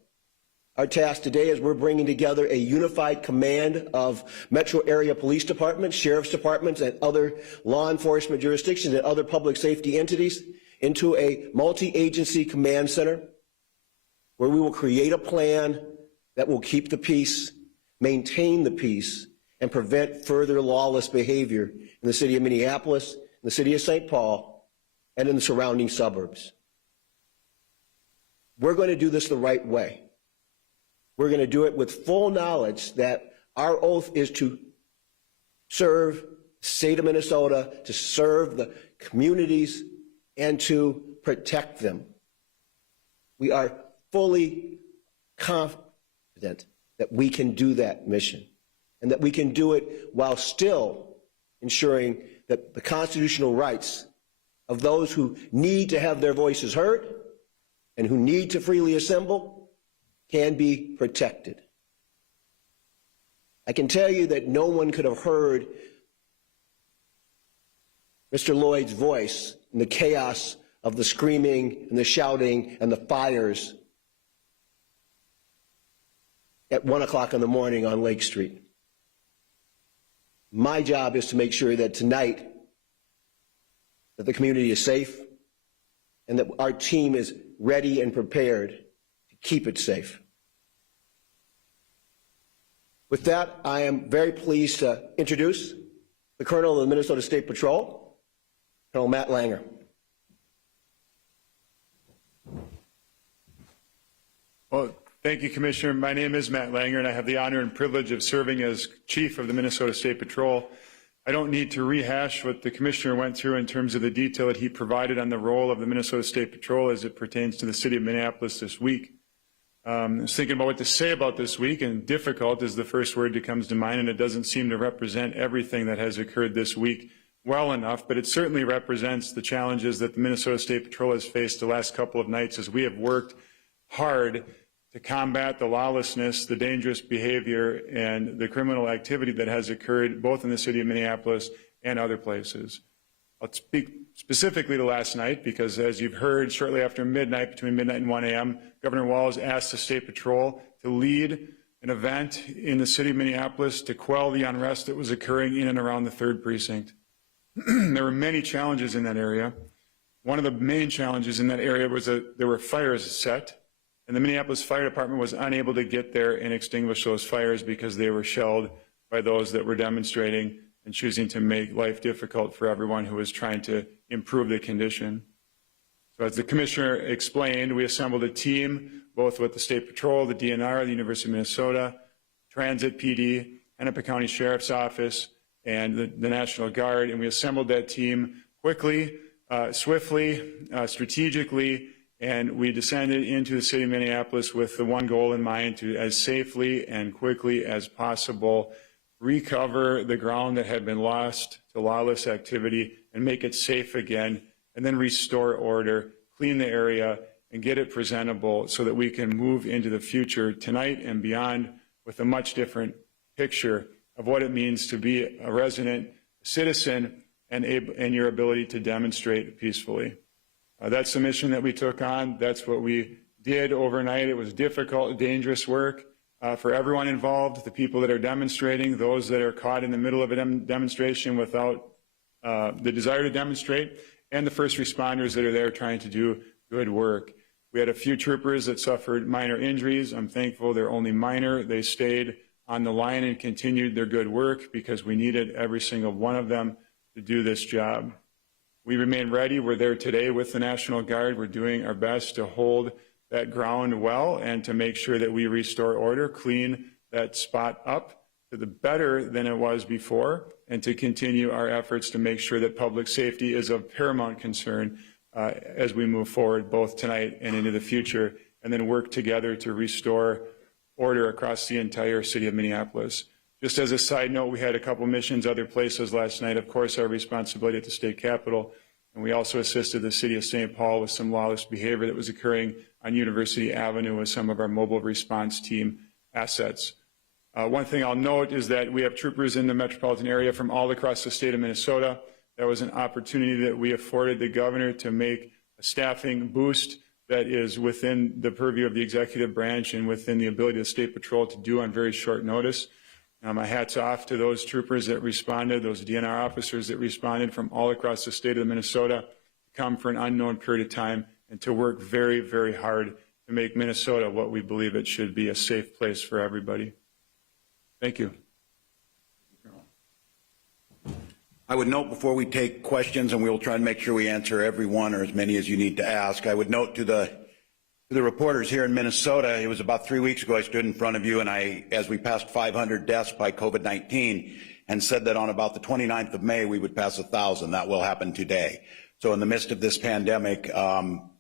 Our task today is we're bringing together a unified command of metro area police departments, sheriff's departments, and other law enforcement jurisdictions and other public safety entities into a multi-agency command center where we will create a plan that will keep the peace, maintain the peace, and prevent further lawless behavior in the city of Minneapolis, in the city of St. Paul, and in the surrounding suburbs. We're going to do this the right way. We're going to do it with full knowledge that our oath is to serve the state of Minnesota, to serve the communities, and to protect them. We are fully confident that we can do that mission and that we can do it while still ensuring that the constitutional rights of those who need to have their voices heard and who need to freely assemble can be protected. I can tell you that no one could have heard Mr. Lloyd's voice in the chaos of the screaming and the shouting and the fires at 1 o'clock in the morning on Lake Street. My job is to make sure that tonight that the community is safe and that our team is ready and prepared to keep it safe. With that, I am very pleased to introduce the Colonel of the Minnesota State Patrol, Colonel Matt Langer. Well, thank you, Commissioner. My name is Matt Langer, and I have the honor and privilege of serving as Chief of the Minnesota State Patrol. I don't need to rehash what the Commissioner went through in terms of the detail that he provided on the role of the Minnesota State Patrol as it pertains to the city of Minneapolis this week. I was thinking about what to say about this week, and difficult is the first word that comes to mind, and it doesn't seem to represent everything that has occurred this week well enough, but it certainly represents the challenges that the Minnesota State Patrol has faced the last couple of nights as we have worked hard to combat the lawlessness, the dangerous behavior, and the criminal activity that has occurred both in the city of Minneapolis and other places. I'll speak specifically to last night because, as you've heard, shortly after midnight, between midnight and 1 a.m., Governor Walz asked the State Patrol to lead an event in the city of Minneapolis to quell the unrest that was occurring in and around the 3rd Precinct. There were many challenges in that area. One of the main challenges in that area was that there were fires set, and the Minneapolis Fire Department was unable to get there and extinguish those fires because they were shelled by those that were demonstrating and choosing to make life difficult for everyone who was trying to improve the condition. So as the commissioner explained, we assembled a team both with the State Patrol, the DNR, the University of Minnesota, Transit PD, Hennepin County Sheriff's Office, and the National Guard, and we assembled that team quickly, swiftly, strategically, and we descended into the city of Minneapolis with the one goal in mind: to, as safely and quickly as possible, recover the ground that had been lost to lawless activity and make it safe again, and then restore order, clean the area, and get it presentable so that we can move into the future tonight and beyond with a much different picture of what it means to be a resident citizen and your ability to demonstrate peacefully. That's the mission that we took on. That's what we did overnight. It was difficult, dangerous work for everyone involved, the people that are demonstrating, those that are caught in the middle of a demonstration without the desire to demonstrate, and the first responders that are there trying to do good work. We had a few troopers that suffered minor injuries. I'm thankful they're only minor. They stayed on the line and continued their good work because we needed every single one of them to do this job. We remain ready. We're there today with the National Guard. We're doing our best to hold that ground well and to make sure that we restore order, clean that spot up to the better than it was before, and to continue our efforts to make sure that public safety is of paramount concern as we move forward both tonight and into the future, and then work together to restore order across the entire city of Minneapolis. Just as a side note, we had a couple missions other places last night. Of course, our responsibility at the state capitol, and we also assisted the city of St. Paul with some lawless behavior that was occurring on University Avenue with some of our mobile response team assets. One thing I'll note is that we have troopers in the metropolitan area from all across the state of Minnesota. That was an opportunity that we afforded the governor to make a staffing boost that is within the purview of the executive branch and within the ability of the State Patrol to do on very short notice. My hat's off to those troopers that responded, those DNR officers that responded from all across the state of Minnesota, to come for an unknown period of time and to work very, very hard to make Minnesota what we believe it should be, a safe place for everybody. Thank you. I would note before we take questions, and we will try and make sure we answer every one or as many as you need to ask, I would note to the reporters here in Minnesota, it was about 3 weeks ago I stood in front of you and as we passed 500 deaths by COVID-19, and said that on about the 29th of May we would pass 1,000. That will happen today. So in the midst of this pandemic,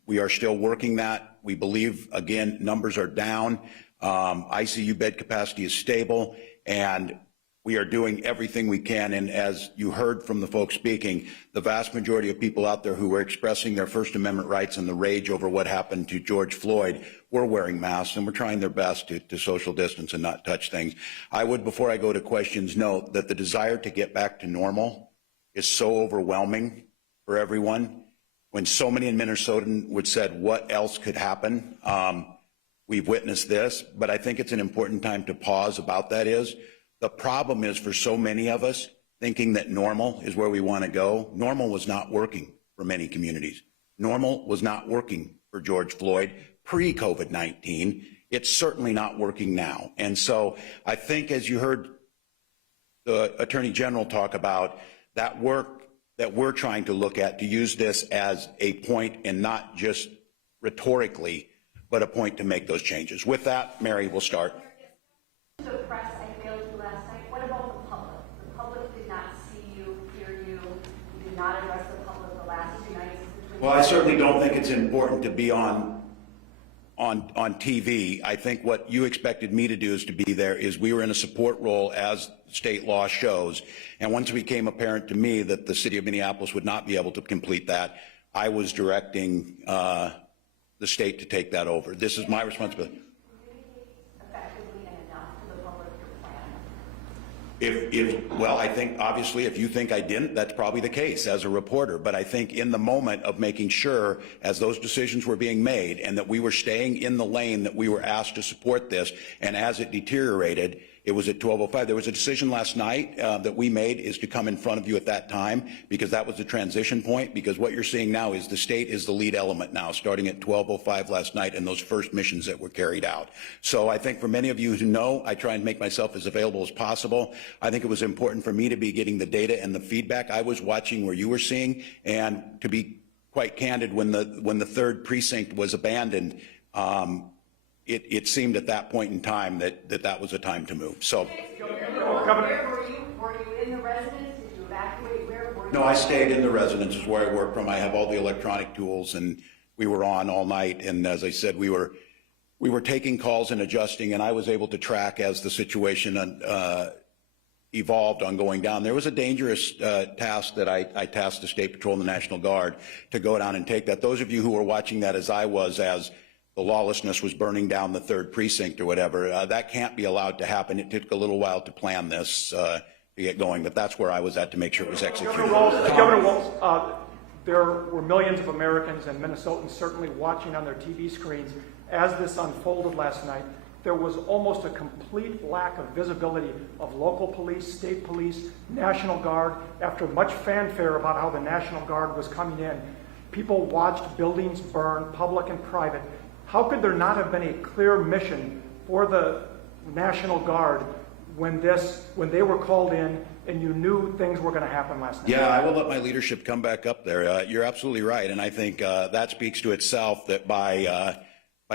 we are still working that. We believe, again, numbers are down. ICU bed capacity is stable, and we are doing everything we can. And as you heard from the folks speaking, the vast majority of people out there who were expressing their First Amendment rights and the rage over what happened to George Floyd were wearing masks and were trying their best to social distance and not touch things. I would, before I go to questions, note that the desire to get back to normal is so overwhelming for everyone. When so many in Minnesota would said, what else could happen? We've witnessed this, but I think it's an important time to pause about that is, the problem is for so many of us thinking that normal is where we want to go. Normal was not working for many communities. Normal was not working for George Floyd pre-COVID-19. It's certainly not working now. And so I think, as you heard the Attorney General talk about, that work that we're trying to look at to use this as a point, and not just rhetorically, but a point to make those changes. With that, Mary, we'll start. The press, I failed you last night. What about the public? The public did not see you, hear you. You did not address the public the last 2 nights. Well, I certainly don't think it's important to be on TV. I think what you expected me to do is to be there. Is we were in a support role as state law shows, and once it became apparent to me that the city of Minneapolis would not be able to complete that, I was directing the state to take that over. This is my responsibility. Well, I think obviously if you think I didn't, that's probably the case as a reporter. But I think in the moment of making sure as those decisions were being made and that we were staying in the lane that we were asked to support this, and as it deteriorated, it was at 12:05. There was a decision last night that we made is to come in front of you at that time because that was the transition point, because what you're seeing now is the state is the lead element now, starting at 12:05 last night and those first missions that were carried out. So I think for many of you who know, I try and make myself as available as possible. I think it was important for me to be getting the data and the feedback. I was watching where you were seeing, and to be quite candid, when the third precinct was abandoned, it seemed at that point in time that was a time to move. So, Were you in the residence? Did you evacuate? Where were you? no, I stayed in the residence, is where I work from. I have all the electronic tools, and we were on all night. And as I said, we were taking calls and adjusting, and I was able to track as the situation evolved on going down. There was a dangerous task that I tasked the State Patrol and the National Guard to go down and take that. Those of you who were watching that as I was, as the lawlessness was burning down the third precinct or whatever, that can't be allowed to happen. It took a little while to plan this to get going, but that's where I was at to make sure it was executed. Governor Walz, there were millions of Americans and Minnesotans certainly watching on their TV screens as this unfolded last night. There was almost a complete lack of visibility of local police, state police, National Guard. After much fanfare about how the National Guard was coming in, people watched buildings burn, public and private. How could there not have been a clear mission for the National Guard when they were called in and you knew things were going to happen last night? Yeah, I will let my leadership come back up there. You're absolutely right, and I think that speaks to itself that by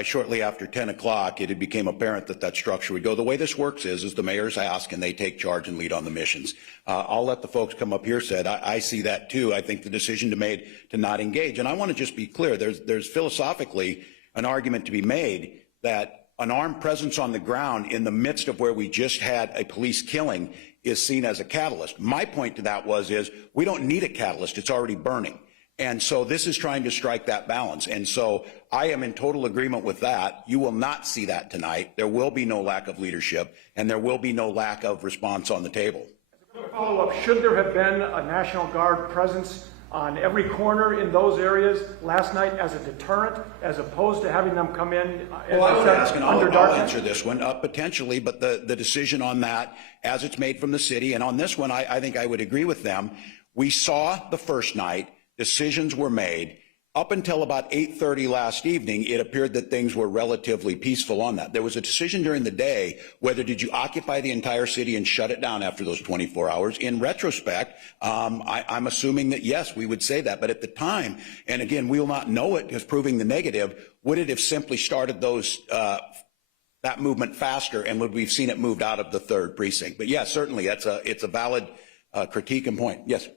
shortly after 10 o'clock, it became apparent that structure would go. The way this works is the mayors ask and they take charge and lead on the missions. I'll let the folks come up here said, I see that too. I think the decision made to not engage, and I want to just be clear, there's philosophically an argument to be made that an armed presence on the ground in the midst of where we just had a police killing is seen as a catalyst. My point to that is we don't need a catalyst, it's already burning. And so this is trying to strike that balance. And so I am in total agreement with that. You will not see that tonight. There will be no lack of leadership, and there will be no lack of response on the table. Follow up, should there have been a National Guard presence on every corner in those areas last night as a deterrent, as opposed to having them come in well, I would ask, and I'll darkness? answer this one, potentially, but the decision on that, as it's made from the city, and on this one, I think I would agree with them. We saw the first night, decisions were made. Up until about 8:30 last evening, it appeared that things were relatively peaceful on that. There was a decision during the day whether did you occupy the entire city and shut it down after those 24 hours. In retrospect, I'm assuming that yes, we would say that. But at the time, and again, we will not know it as proving the negative, would it have simply started that movement faster, and would we have seen it moved out of the third precinct? But yes, certainly, it's a valid critique and point. Yes.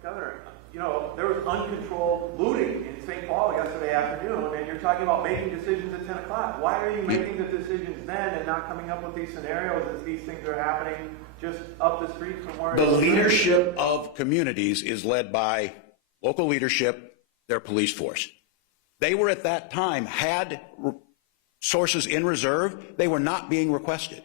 Governor, you know, there was uncontrolled looting in St. Paul yesterday afternoon, and you're talking about making decisions at 10 o'clock. Why are you making the decisions then and not coming up with these scenarios as these things are happening just up the street from where... The leadership of communities is led by local leadership, their police force. They were at that time, had sources in reserve, they were not being requested.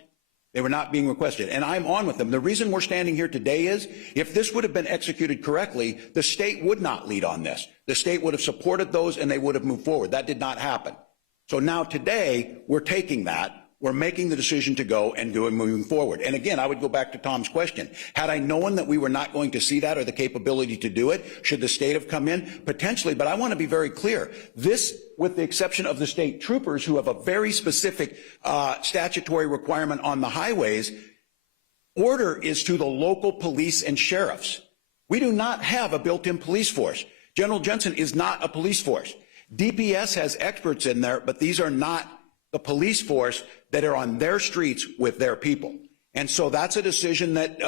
They were not being requested, and I'm on with them. The reason we're standing here today is, if this would have been executed correctly, the state would not lead on this. The state would have supported those, and they would have moved forward. That did not happen. So now today, we're taking that, we're making the decision to go and moving forward. And again, I would go back to Tom's question. Had I known that we were not going to see that or the capability to do it, should the state have come in? Potentially, but I want to be very clear. This, with the exception of the state troopers who have a very specific statutory requirement on the highways, order is to the local police and sheriffs. We do not have a built-in police force. General Jensen is not a police force. DPS has experts in there, but these are not the police force that are on their streets with their people. And so that's a decision that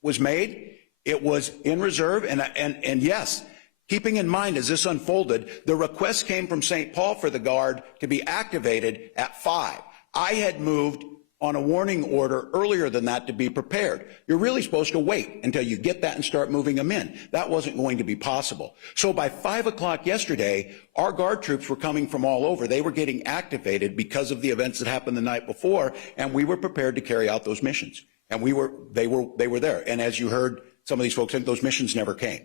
was made. It was in reserve, and yes, keeping in mind as this unfolded, the request came from St. Paul for the Guard to be activated at 5. I had moved on a warning order earlier than that to be prepared. You're really supposed to wait until you get that and start moving them in. That wasn't going to be possible. So by 5 o'clock yesterday, our Guard troops were coming from all over. They were getting activated because of the events that happened the night before, and we were prepared to carry out those missions. And they were there. And as you heard some of these folks, those missions never came.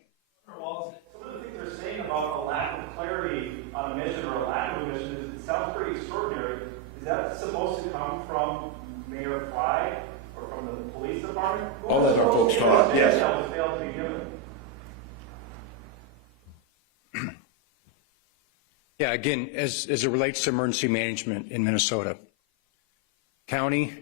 Walz, some of the things they're saying about a lack of clarity on a mission or a lack of a mission, it sounds pretty extraordinary. Is that supposed to come from Mayor Fry or from the police department? All that our folks taught, yes. That was failed to be given. Yeah, again, as it relates to emergency management in Minnesota, county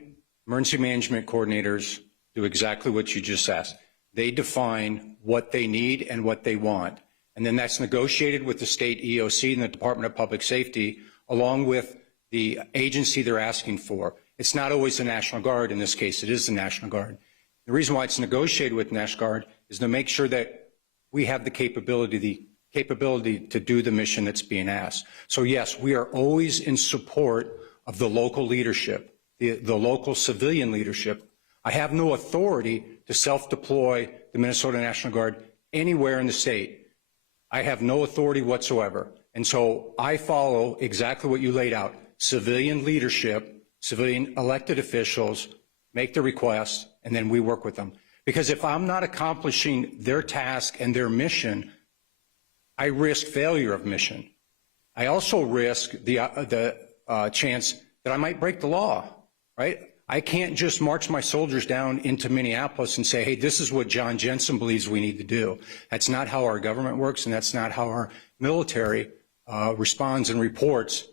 emergency management coordinators do exactly what you just asked. They define what they need and what they want. And then that's negotiated with the state EOC and the Department of Public Safety, along with the agency they're asking for. It's not always the National Guard. In this case, it is the National Guard. The reason why it's negotiated with the National Guard is to make sure that we have the capability to do the mission that's being asked. So yes, we are always in support of the local leadership, the local civilian leadership. I have no authority to self-deploy the Minnesota National Guard anywhere in the state. I have no authority whatsoever. And so I follow exactly what you laid out. Civilian leadership, civilian elected officials make the request, and then we work with them. Because if I'm not accomplishing their task and their mission, I risk failure of mission. I also risk the chance that I might break the law, right? I can't just march my soldiers down into Minneapolis and say, hey, this is what John Jensen believes we need to do. That's not how our government works, and that's not how our military responds and reports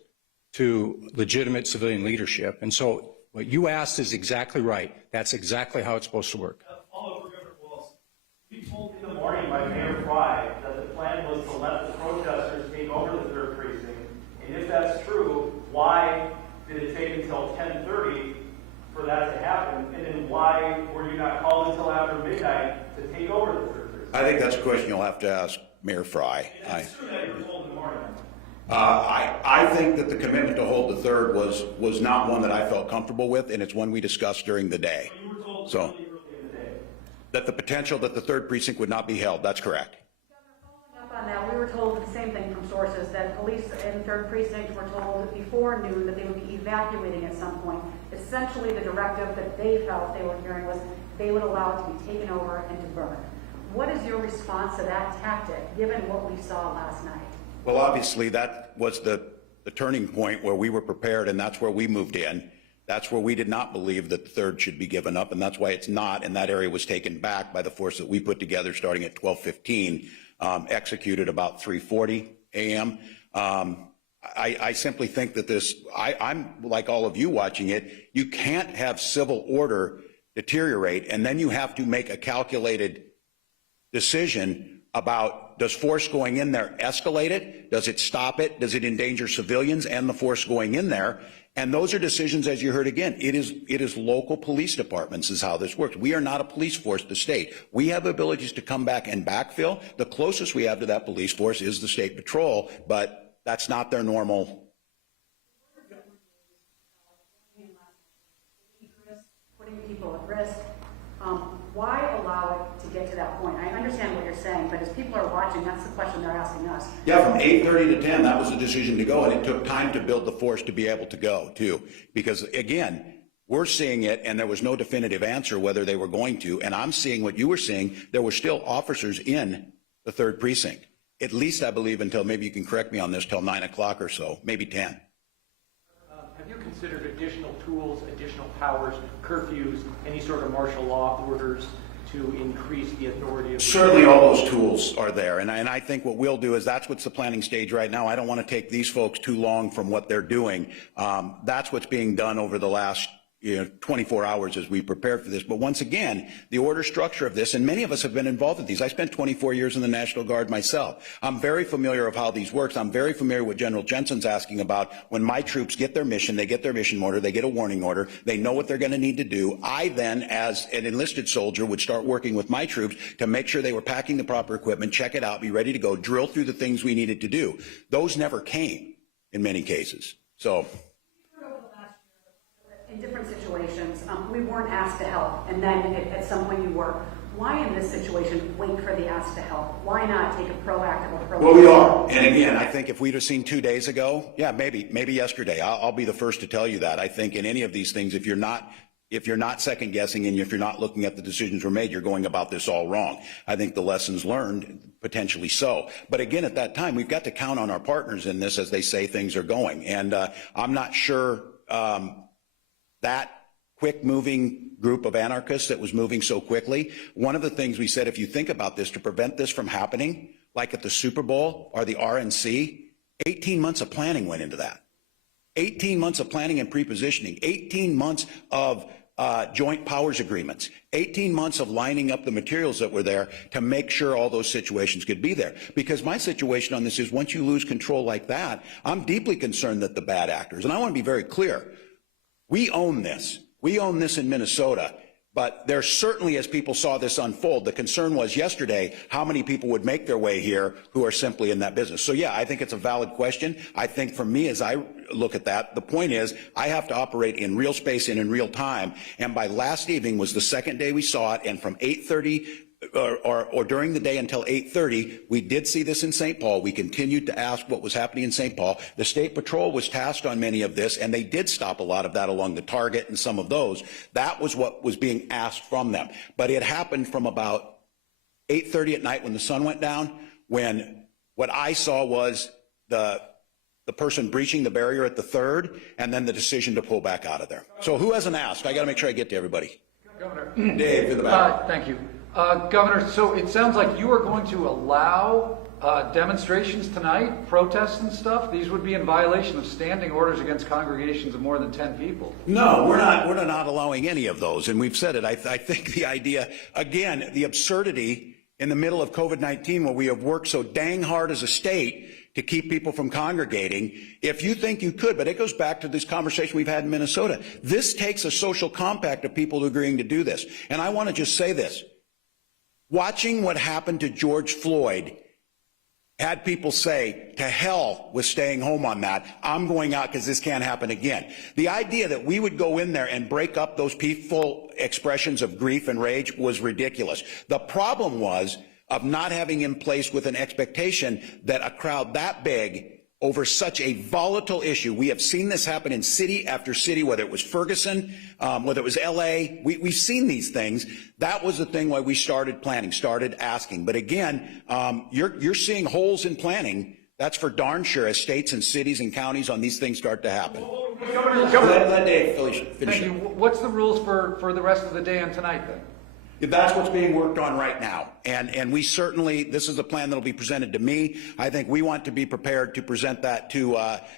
to legitimate civilian leadership. And so what you asked is exactly right. That's exactly how it's supposed to work. All over Governor Walz. We told in the morning by Mayor Fry that the plan was to let the protesters take over the 3rd precinct. And if that's true, why did it take until 10:30 for that to happen? And then why were you not called until after midnight to take over the 3rd precinct? I think that's a question you'll have to ask Mayor Fry. It's true that you were told in the morning. I think that the commitment to hold the 3rd was not one that I felt comfortable with, and it's one we discussed during the day. You were told So, early in the day. that the potential that the 3rd precinct would not be held, that's correct. Following up on that, we were told the same thing from sources, that police in 3rd Precinct were told before noon that they would be evacuating at some point. Essentially, the directive that they felt they were hearing was they would allow it to be taken over and to burn. What is your response to that tactic, given what we saw last night? Well, obviously, that was the turning point where we were prepared, and that's where we moved in. That's where we did not believe that the 3rd should be given up, and that's why it's not, and that area was taken back by the force that we put together starting at 12:15, executed about 3:40 a.m. I simply think that I'm like all of you watching it, you can't have civil order deteriorate, and then you have to make a calculated decision about, does force going in there escalate it? Does it stop it? Does it endanger civilians and the force going in there? And those are decisions, as you heard again, it is local police departments is how this works. We are not a police force, the state. We have abilities to come back and backfill. The closest we have to that police force is the state patrol, but that's not their normal. Putting people at risk. Why allow it to get to that point? I understand what you're saying, but as people are watching, that's the question they're asking us. Yeah, from 8:30 to 10, that was the decision to go, and it took time to build the force to be able to go, too. Because, again, we're seeing it, and there was no definitive answer whether they were going to, and I'm seeing what you were seeing. There were still officers in the 3rd precinct, at least, I believe, until, maybe you can correct me on this, till 9 o'clock or so, maybe 10. Have you considered additional tools, additional powers, curfews, any sort of martial law orders to increase the authority of... Certainly all those tools are there, and I think what we'll do is that's what's the planning stage right now. I don't want to take these folks too long from what they're doing. That's what's being done over the last 24 hours as we prepare for this. But once again, the order structure of this, and many of us have been involved with these. I spent 24 years in the National Guard myself. I'm very familiar of how these works. I'm very familiar with what General Jensen's asking about. When my troops get their mission, they get their mission order, they get a warning order, they know what they're going to need to do. I then, as an enlisted soldier, would start working with my troops to make sure they were packing the proper equipment, check it out, be ready to go, drill through the things we needed to do. Those never came in many cases. So... in different situations, we weren't asked to help, and then at some point you were. Why in this situation wait for the ask to help? Why not take a proactive approach? Well, we are. And again, I think if we'd have seen 2 days ago, yeah, maybe yesterday, I'll be the first to tell you that. I think in any of these things, if you're not if you're not second guessing and if you're not looking at the decisions were made, you're going about this all wrong. I think the lessons learned, potentially so. But again, at that time, we've got to count on our partners in this as they say things are going. And I'm not sure that quick-moving group of anarchists that was moving so quickly. One of the things we said, if you think about this, to prevent this from happening, like at the Super Bowl or the RNC, 18 months of planning went into that. 18 months of planning and pre-positioning, 18 months of joint powers agreements, 18 months of lining up the materials that were there to make sure all those situations could be there. Because my situation on this is once you lose control like that, I'm deeply concerned that the bad actors, and I want to be very clear, we own this. We own this in Minnesota. But there certainly, as people saw this unfold, the concern was yesterday how many people would make their way here who are simply in that business. So, yeah, I think it's a valid question. I think for me, as I look at that, the point is I have to operate in real space and in real time. And by last evening was the second day we saw it, and from 8:30 or during the day until 8:30, we did see this in St. Paul. We continued to ask what was happening in St. Paul. The State Patrol was tasked on many of this, and they did stop a lot of that along the Target and some of those. That was what was being asked from them. But it happened from about 8:30 at night when the sun went down, when what I saw was the person breaching the barrier at the 3rd, and then the decision to pull back out of there. So who hasn't asked? I got to make sure I get to everybody. Governor. Dave, in the back. Thank you. Governor, so it sounds like you are going to allow demonstrations tonight, protests and stuff. These would be in violation of standing orders against congregations of more than 10 people. No, we're not allowing any of those, and we've said it. I think the idea, again, the absurdity in the middle of COVID-19, where we have worked so dang hard as a state to keep people from congregating, if you think you could, but it goes back to this conversation we've had in Minnesota. This takes a social compact of people agreeing to do this. And I want to just say this. Watching what happened to George Floyd had people say, to hell with staying home on that. I'm going out because this can't happen again. The idea that we would go in there and break up those peaceful expressions of grief and rage was ridiculous. The problem was of not having in place with an expectation that a crowd that big over such a volatile issue. We have seen this happen in city after city, whether it was Ferguson, whether it was LA. We've seen these things. That was the thing why we started planning, started asking. But again, you're seeing holes in planning. That's for darn sure as states and cities and counties on these things start to happen. Let Dave finish. Thank you. What's the rules for the rest of the day and tonight then? That's what's being worked on right now. And we certainly, this is a plan that will be presented to me. I think we want to be prepared to present that to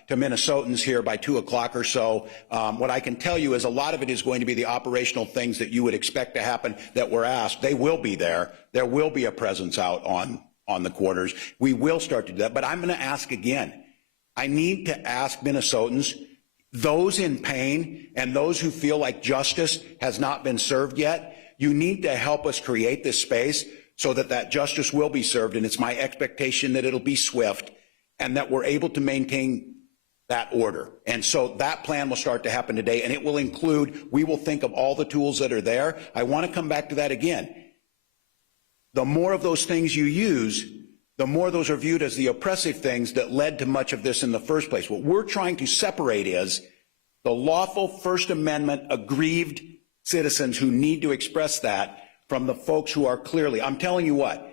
Minnesotans here by 2 o'clock or so. What I can tell you is a lot of it is going to be the operational things that you would expect to happen that were asked. They will be there. There will be a presence out on the corners. We will start to do that. But I'm going to ask again. I need to ask Minnesotans, those in pain and those who feel like justice has not been served yet, you need to help us create this space so that justice will be served, and it's my expectation that it'll be swift and that we're able to maintain that order. And so that plan will start to happen today, and it will include, we will think of all the tools that are there. I want to come back to that again. The more of those things you use, the more those are viewed as the oppressive things that led to much of this in the first place. What we're trying to separate is the lawful First Amendment aggrieved citizens who need to express that from the folks who are clearly, I'm telling you what,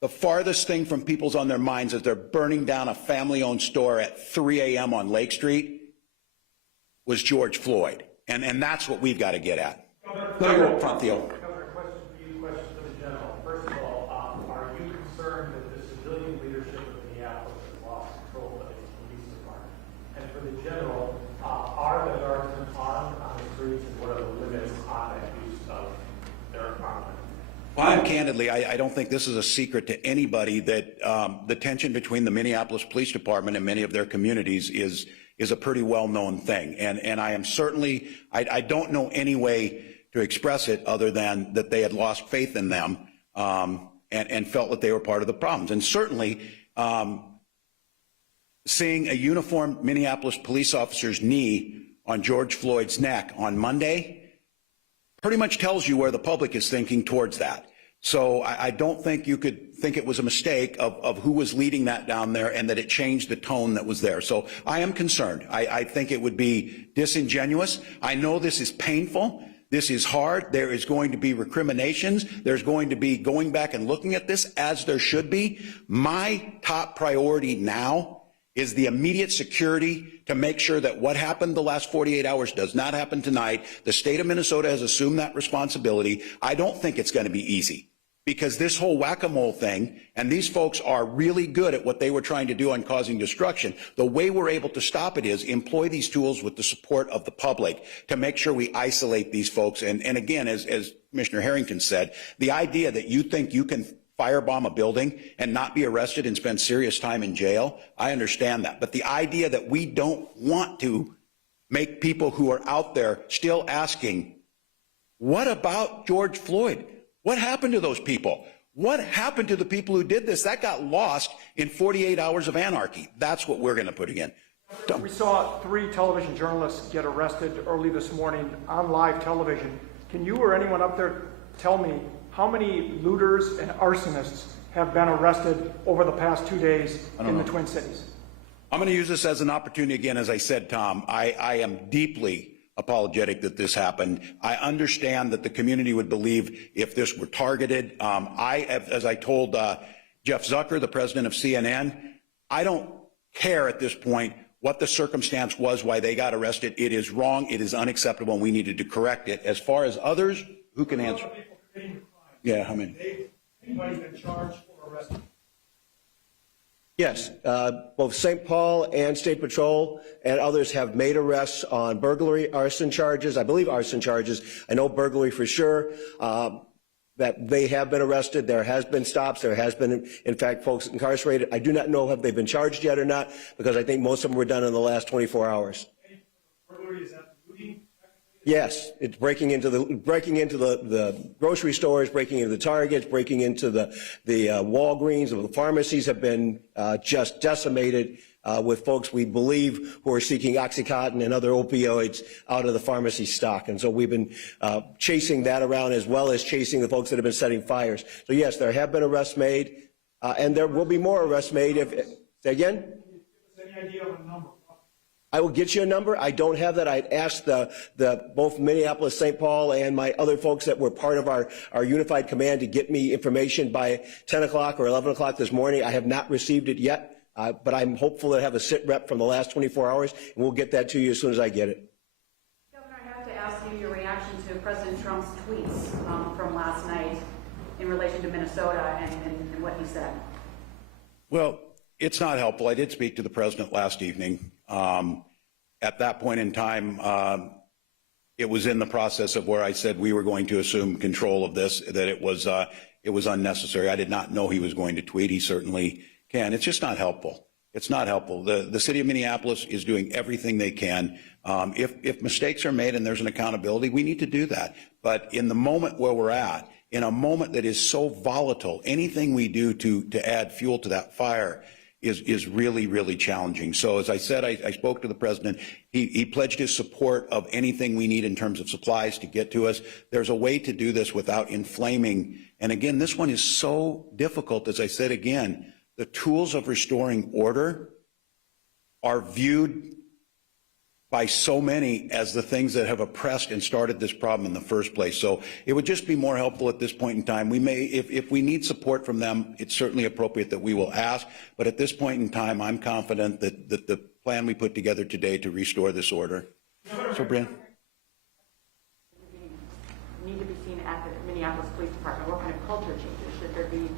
the farthest thing from people's on their minds as they're burning down a family-owned store at 3 a.m. on Lake Street was George Floyd. And that's what we've got to get at. Let me go up front, Theo. Governor, question for the general. First of all, are you concerned that the civilian leadership of Minneapolis has lost control of its police department? And for the general, are the guardsmen armed on the streets, and what are the limits on that use of their armament? Well, candidly, I don't think this is a secret to anybody that the tension between the Minneapolis Police Department and many of their communities is a pretty well-known thing. And I am certainly, I don't know any way to express it other than that they had lost faith in them and felt that they were part of the problems. And certainly, seeing a uniformed Minneapolis police officer's knee on George Floyd's neck on Monday pretty much tells you where the public is thinking towards that. So I don't think you could think it was a mistake of who was leading that down there and that it changed the tone that was there. So I am concerned. I think it would be disingenuous. I know this is painful. This is hard. There is going to be recriminations. There's going to be going back and looking at this, as there should be. My top priority now is the immediate security to make sure that what happened the last 48 hours does not happen tonight. The state of Minnesota has assumed that responsibility. I don't think it's going to be easy, because this whole whack-a-mole thing, and these folks are really good at what they were trying to do on causing destruction. The way we're able to stop it is employ these tools with the support of the public to make sure we isolate these folks. And again, as Commissioner Harrington said, the idea that you think you can firebomb a building and not be arrested and spend serious time in jail, I understand that. But the idea that we don't want to make people who are out there still asking, what about George Floyd? What happened to those people? What happened to the people who did this? That got lost in 48 hours of anarchy. That's what we're going to put again. We saw 3 television journalists get arrested early this morning on live television. Can you or anyone up there tell me how many looters and arsonists have been arrested over the past 2 days in the Twin Cities? I'm going to use this as an opportunity again. As I said, Tom, I am deeply apologetic that this happened. I understand that the community would believe if this were targeted. As I told Jeff Zucker, the president of CNN, I don't care at this point what the circumstance was, why they got arrested. It is wrong. It is unacceptable, and we needed to correct it. As far as others, who can answer? Yeah, how many? Anybody been charged or arrested? Yes, both St. Paul and State Patrol and others have made arrests on burglary, arson charges. I believe arson charges. I know burglary for sure. That they have been arrested. There has been stops. There has been, in fact, folks incarcerated. I do not know if they've been charged yet or not, because I think most of them were done in the last 24 hours. Burglary, is that looting? Yes, it's breaking into the grocery stores, breaking into the Targets, breaking into the Walgreens. The pharmacies have been just decimated with folks we believe who are seeking OxyContin and other opioids out of the pharmacy stock. And so we've been chasing that around, as well as chasing the folks that have been setting fires. So yes, there have been arrests made, and there will be more arrests made. Say again? Any idea of a number? I will get you a number. I don't have that. I'd asked both Minneapolis, St. Paul, and my other folks that were part of our unified command to get me information by 10 o'clock or 11 o'clock this morning. I have not received it yet, but I'm hopeful to have a sit rep from the last 24 hours, and we'll get that to you as soon as I get it. Governor, I have to ask you your reaction to President Trump's tweets from last night in relation to Minnesota and what he said. Well, it's not helpful. I did speak to the president last evening. At that point in time, it was in the process of where I said we were going to assume control of this, that it was unnecessary. I did not know he was going to tweet. He certainly can. It's just not helpful. It's not helpful. The city of Minneapolis is doing everything they can. If mistakes are made and there's an accountability, we need to do that. But in the moment where we're at, in a moment that is so volatile, anything we do to add fuel to that fire is really, really challenging. So as I said, I spoke to the president. He pledged his support of anything we need in terms of supplies to get to us. There's a way to do this without inflaming. And again, this one is so difficult. As I said again, the tools of restoring order are viewed by so many as the things that have oppressed and started this problem in the first place. So it would just be more helpful at this point in time. We may, if we need support from them, it's certainly appropriate that we will ask. But at this point in time, I'm confident that the plan we put together today to restore this order. So, Brian? Need to be seen at the Minneapolis Police Department. What kind of culture changes? Should there be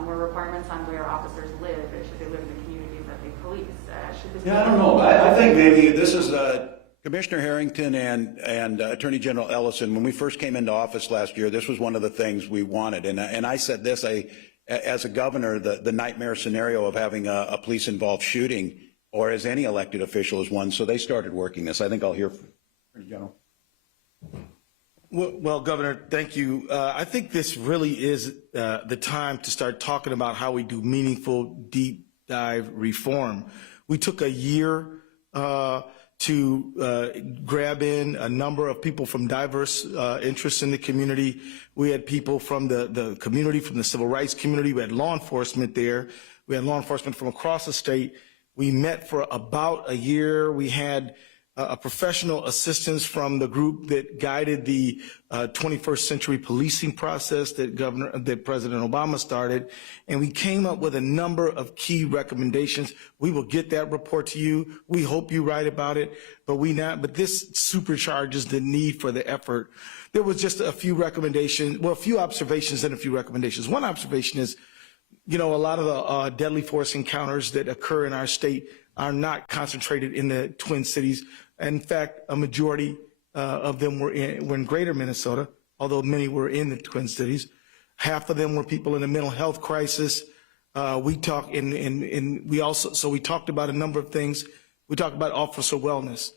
more requirements on where officers live? Or should they live in the communities that they police? Should this I don't know. I think maybe this is Commissioner Harrington and Attorney General Ellison. When we first came into office last year, this was one of the things we wanted. And I said this, as a governor, the nightmare scenario of having a police-involved shooting, or as any elected official, is one. So they started working this. I think I'll hear from Attorney General. Well, Governor, thank you. I think this really is the time to start talking about how we do meaningful, deep dive reform. We took a year to grab in a number of people from diverse interests in the community. We had people from the community, from the civil rights community. We had law enforcement there. We had law enforcement from across the state. We met for about a year. We had a professional assistance from the group that guided the 21st century policing process that President Obama started, and we came up with a number of key recommendations. We will get that report to you. We hope you write about it, but this supercharges the need for the effort. There was just a few recommendations, well, a few observations and a few recommendations. One observation is, a lot of the deadly force encounters that occur in our state are not concentrated in the Twin Cities. In fact, a majority of them were in greater Minnesota, although many were in the Twin Cities. Half of them were people in a mental health crisis. We talked about a number of things. We talked about officer wellness.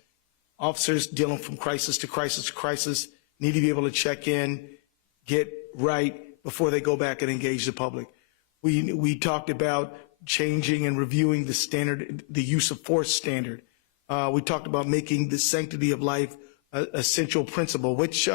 Officers dealing from crisis to crisis to crisis need to be able to check in, get right before they go back and engage the public. We talked about changing and reviewing the standard, the use of force standard. We talked about making the sanctity of life an essential principle, which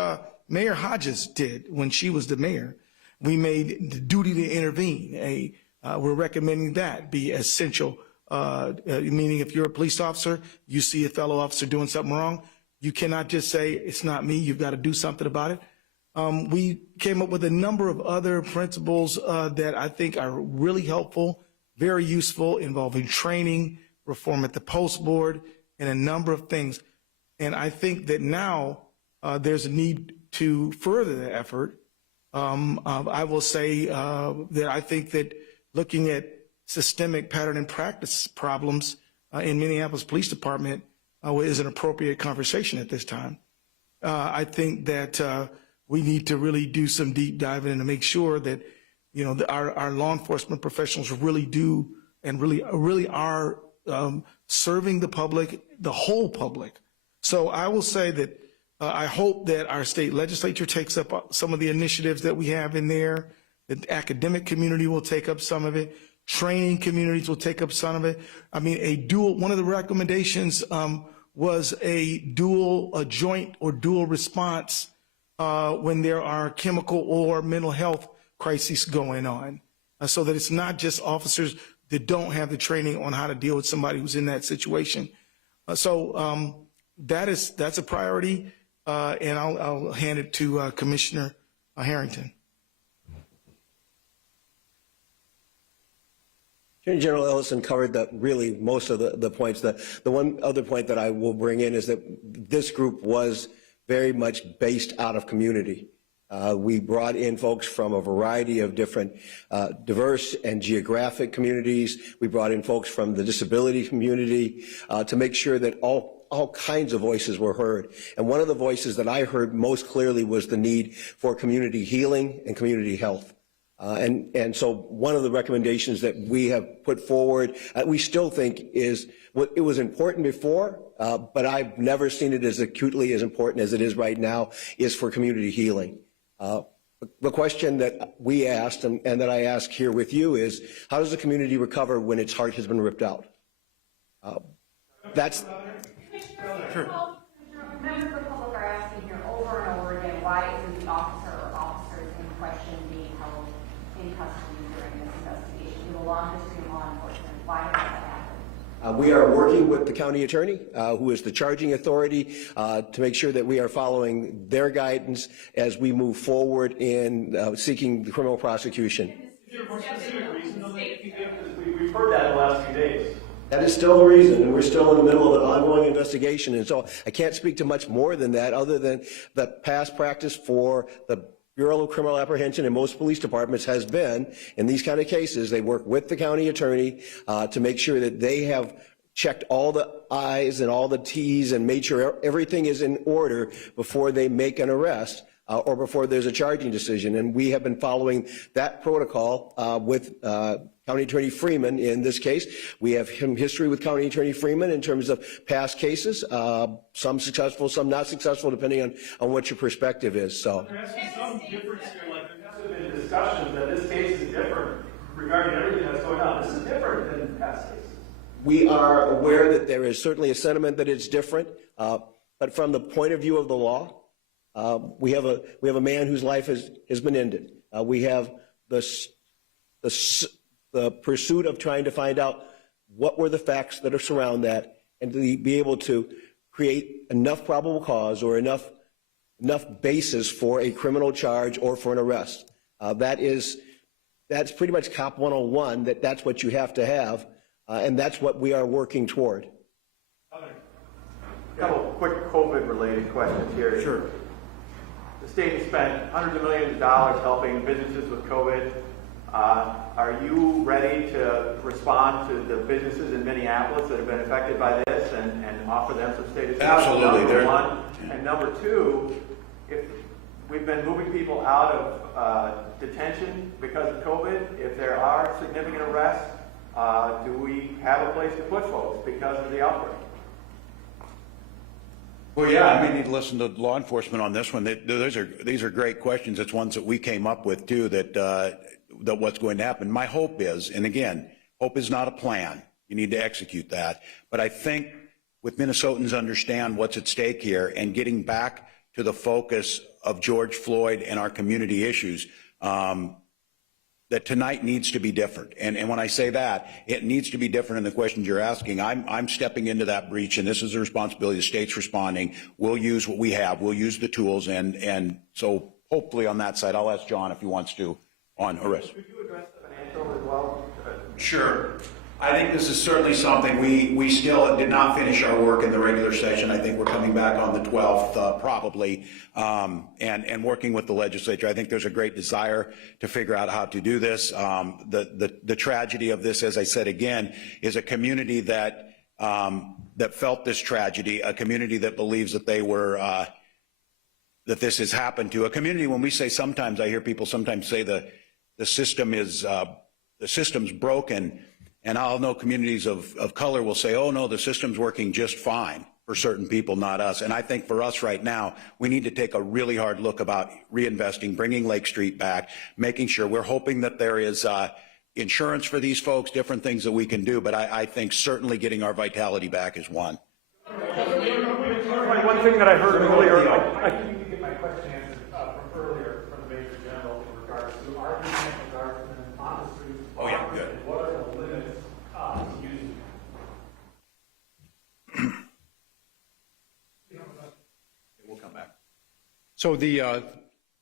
Mayor Hodges did when she was the mayor. We made the duty to intervene. We're recommending that be essential, meaning if you're a police officer, you see a fellow officer doing something wrong, you cannot just say, it's not me, you've got to do something about it. We came up with a number of other principles that I think are really helpful, very useful, involving training, reform at the post board, and a number of things. And I think that now there's a need to further the effort. I will say that I think that looking at systemic pattern and practice problems in Minneapolis Police Department is an appropriate conversation at this time. I think that we need to really do some deep diving to make sure that our law enforcement professionals really do and really are serving the public, the whole public. So I will say that I hope that our state legislature takes up some of the initiatives that we have in there. The academic community will take up some of it. Training communities will take up some of it. I mean, one of the recommendations was a joint or dual response when there are chemical or mental health crises going on, so that it's not just officers that don't have the training on how to deal with somebody who's in that situation. That's a priority, and I'll hand it to Commissioner Harrington. Attorney General Ellison covered really most of the points. The one other point that I will bring in is that this group was very much based out of community. We brought in folks from a variety of different diverse and geographic communities. We brought in folks from the disability community to make sure that all kinds of voices were heard. And one of the voices that I heard most clearly was the need for community healing and community health. And so one of the recommendations that we have put forward, we still think it was important before, but I've never seen it as acutely as important as it is right now, is for community healing. The question that we asked and that I ask here with you is, how does the community recover when its heart has been ripped out? That's... Sure. Members of the public are asking here over and over again, why isn't the officer or officers in question being held in custody during this investigation? We have a long history of law enforcement. Why has that happened? We are working with the county attorney, who is the charging authority, to make sure that we are following their guidance as we move forward in seeking the criminal prosecution. Is there a more specific reason though that you can give? Because we've heard that in the last few days. That is still the reason, and we're still in the middle of an ongoing investigation, and so I can't speak to much more than that, other than the past practice for the Bureau of Criminal Apprehension and most police departments has been, in these kind of cases, they work with the county attorney to make sure that they have checked all the I's and all the T's and made sure everything is in order before they make an arrest or before there's a charging decision. And we have been following that protocol with County Attorney Freeman in this case. We have history with County Attorney Freeman in terms of past cases, some successful, some not successful, depending on what your perspective is. So there has to be some difference here, like there has to have been discussion that this case is different regarding everything that's going on. This is different than past cases. We are aware that there is certainly a sentiment that it's different, but from the point of view of the law, we have a man whose life has been ended. We have the pursuit of trying to find out what were the facts that are surround that, and to be able to create enough probable cause or enough basis for a criminal charge or for an arrest. That's pretty much Cop 101, that's what you have to have, and that's what we are working toward. A couple of quick COVID-related questions here. Sure. The state has spent hundreds of millions of dollars helping businesses with COVID. Are you ready to respond to the businesses in Minneapolis that have been affected by this and offer them some state assistance? Absolutely. Number one. And number two, if we've been moving people out of detention because of COVID, if there are significant arrests, do we have a place to put folks because of the outbreak? Well, yeah, I may need to listen to law enforcement on this one. These are great questions. It's ones that we came up with too, that what's going to happen. My hope is, and again, hope is not a plan. You need to execute that. But I think with Minnesotans understand what's at stake here and getting back to the focus of George Floyd and our community issues, that tonight needs to be different. And when I say that, it needs to be different in the questions you're asking. I'm stepping into that breach, and this is the responsibility. The state's responding. We'll use what we have. We'll use the tools. And so hopefully on that side, I'll ask John if he wants to on arrest. Could you address the financial as well? Sure. I think this is certainly something we still did not finish our work in the regular session. I think we're coming back on the 12th probably, and working with the legislature. I think there's a great desire to figure out how to do this. The tragedy of this, as I said again, is a community that felt this tragedy, a community that believes that they were that this has happened to, a community. When we say sometimes, I hear people sometimes say the system's broken. And I'll know communities of color will say, oh, no, the system's working just fine for certain people, not us. And I think for us right now, we need to take a really hard look about reinvesting, bringing Lake Street back, making sure. We're hoping that there is insurance for these folks, different things that we can do. But I think certainly getting our vitality back is one. One thing that I heard earlier, I need to get my question answered from earlier from the Major General in regards to our National Guardsmen on the streets. Oh, yeah, good. What are the limits to using We'll come back. So the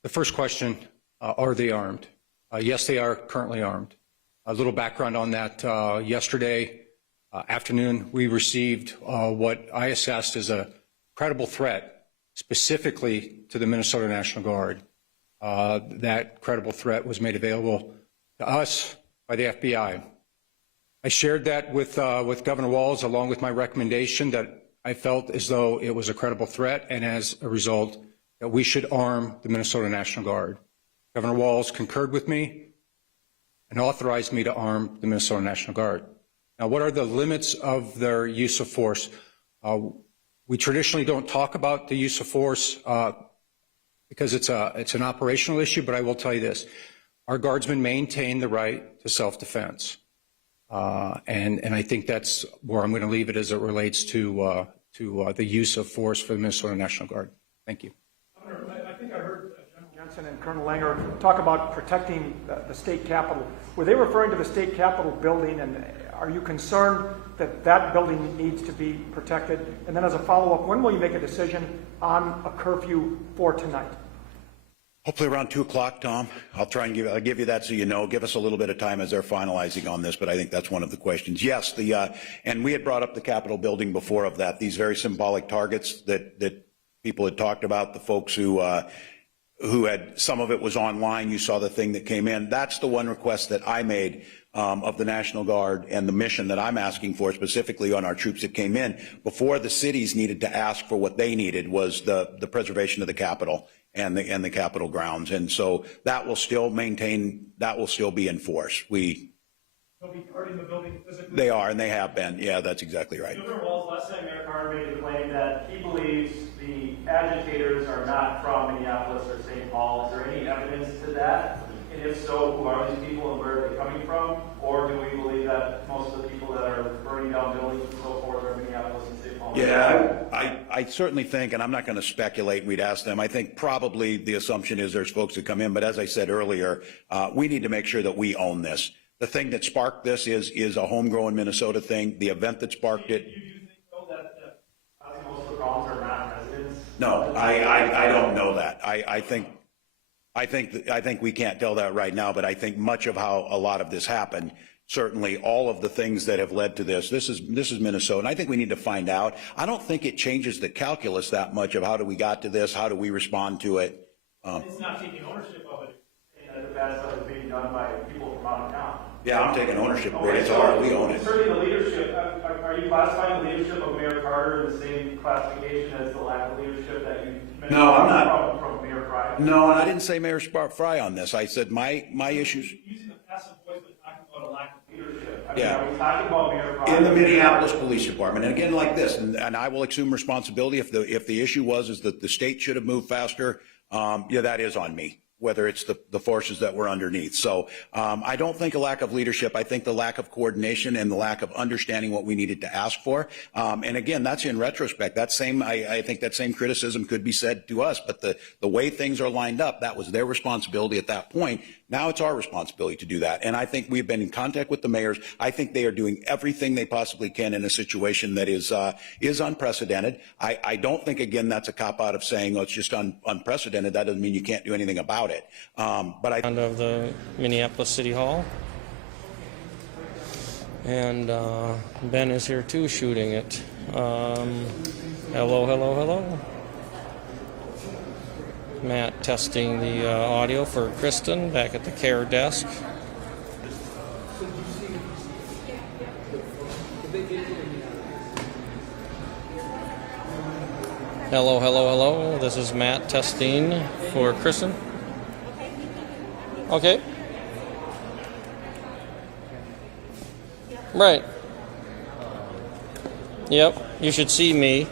first question, are they armed? Yes, they are currently armed. A little background on that. Yesterday afternoon, we received what I assessed as a credible threat, specifically to the Minnesota National Guard. That credible threat was made available to us by the FBI. I shared that with Governor Walz, along with my recommendation that I felt as though it was a credible threat, and as a result, that we should arm the Minnesota National Guard. Governor Walz concurred with me and authorized me to arm the Minnesota National Guard. Now, what are the limits of their use of force? We traditionally don't talk about the use of force because it's an operational issue, but I will tell you this. Our guardsmen maintain the right to self-defense. And I think that's where I'm going to leave it as it relates to the use of force for the Minnesota National Guard. Thank you. I think I heard General Jensen and Colonel Langer talk about protecting the state capitol. Were they referring to the state capitol building, and are you concerned that that building needs to be protected? And then as a follow-up, when will you make a decision on a curfew for tonight? Hopefully around 2 o'clock, Tom. I'll try and give you that so you know. Give us a little bit of time as they're finalizing on this, but I think that's one of the questions. Yes, and we had brought up the Capitol building before of that. These very symbolic targets that people had talked about, the folks who had, some of it was online. You saw the thing that came in. That's the one request that I made of the National Guard, and the mission that I'm asking for specifically on our troops that came in. Before the cities needed to ask for what they needed was the preservation of the Capitol and the Capitol grounds. And so that will still be in force. They'll be guarding the building physically? They are, and they have been. Yeah, that's exactly right. Governor Walz, last time Mayor Carter made the claim that he believes the agitators are not from Minneapolis or St. Paul. Is there any evidence to that? And if so, who are these people and where are they coming from? Or do we believe that most of the people that are burning down buildings and so forth are Minneapolis and St. Paul? Yeah, I certainly think, and I'm not going to speculate, we'd ask them. I think probably the assumption is there's folks that come in, but as I said earlier, we need to make sure that we own this. The thing that sparked this is a homegrown Minnesota thing. The event that sparked it. You do think, though, that most of the problem No, I don't know that. I think we can't tell that right now, but I think much of how a lot of this happened, certainly all of the things that have led to this is Minnesota, and I think we need to find out. I don't think it changes the calculus that much of how do we got to this, how do we respond to it. It's not taking ownership of it, and the bad stuff is being done by people from out of town. Yeah, I'm taking ownership of it. It's ours. We own it. Concerning the leadership, are you classifying the leadership of Mayor Carter in the same classification as the lack of leadership that you mentioned? No, I'm not. From Mayor Fry? No, and I didn't say Mayor Fry on this. I said my issues. Using the passive voice, but talking about a lack of leadership. Yeah. Are we talking about Mayor Fry? In the Minneapolis Police Department, and again, like this, and I will assume responsibility if the issue is that the state should have moved faster. Yeah, that is on me, whether it's the forces that were underneath. So I don't think a lack of leadership. I think the lack of coordination and the lack of understanding what we needed to ask for. And again, that's in retrospect. I think that same criticism could be said to us. But the way things are lined up, that was their responsibility at that point. Now it's our responsibility to do that. And I think we've been in contact with the mayors. I think they are doing everything they possibly can in a situation that is unprecedented. I don't think, again, that's a cop-out of saying, oh, it's just unprecedented. That doesn't mean you can't do anything about it. But of the Minneapolis City Hall. And Ben is here too, shooting it. Hello. Matt testing the audio for Kristen back at the care desk. Hello. This is Matt testing for Kristen. Okay. Right. Yep, you should see me.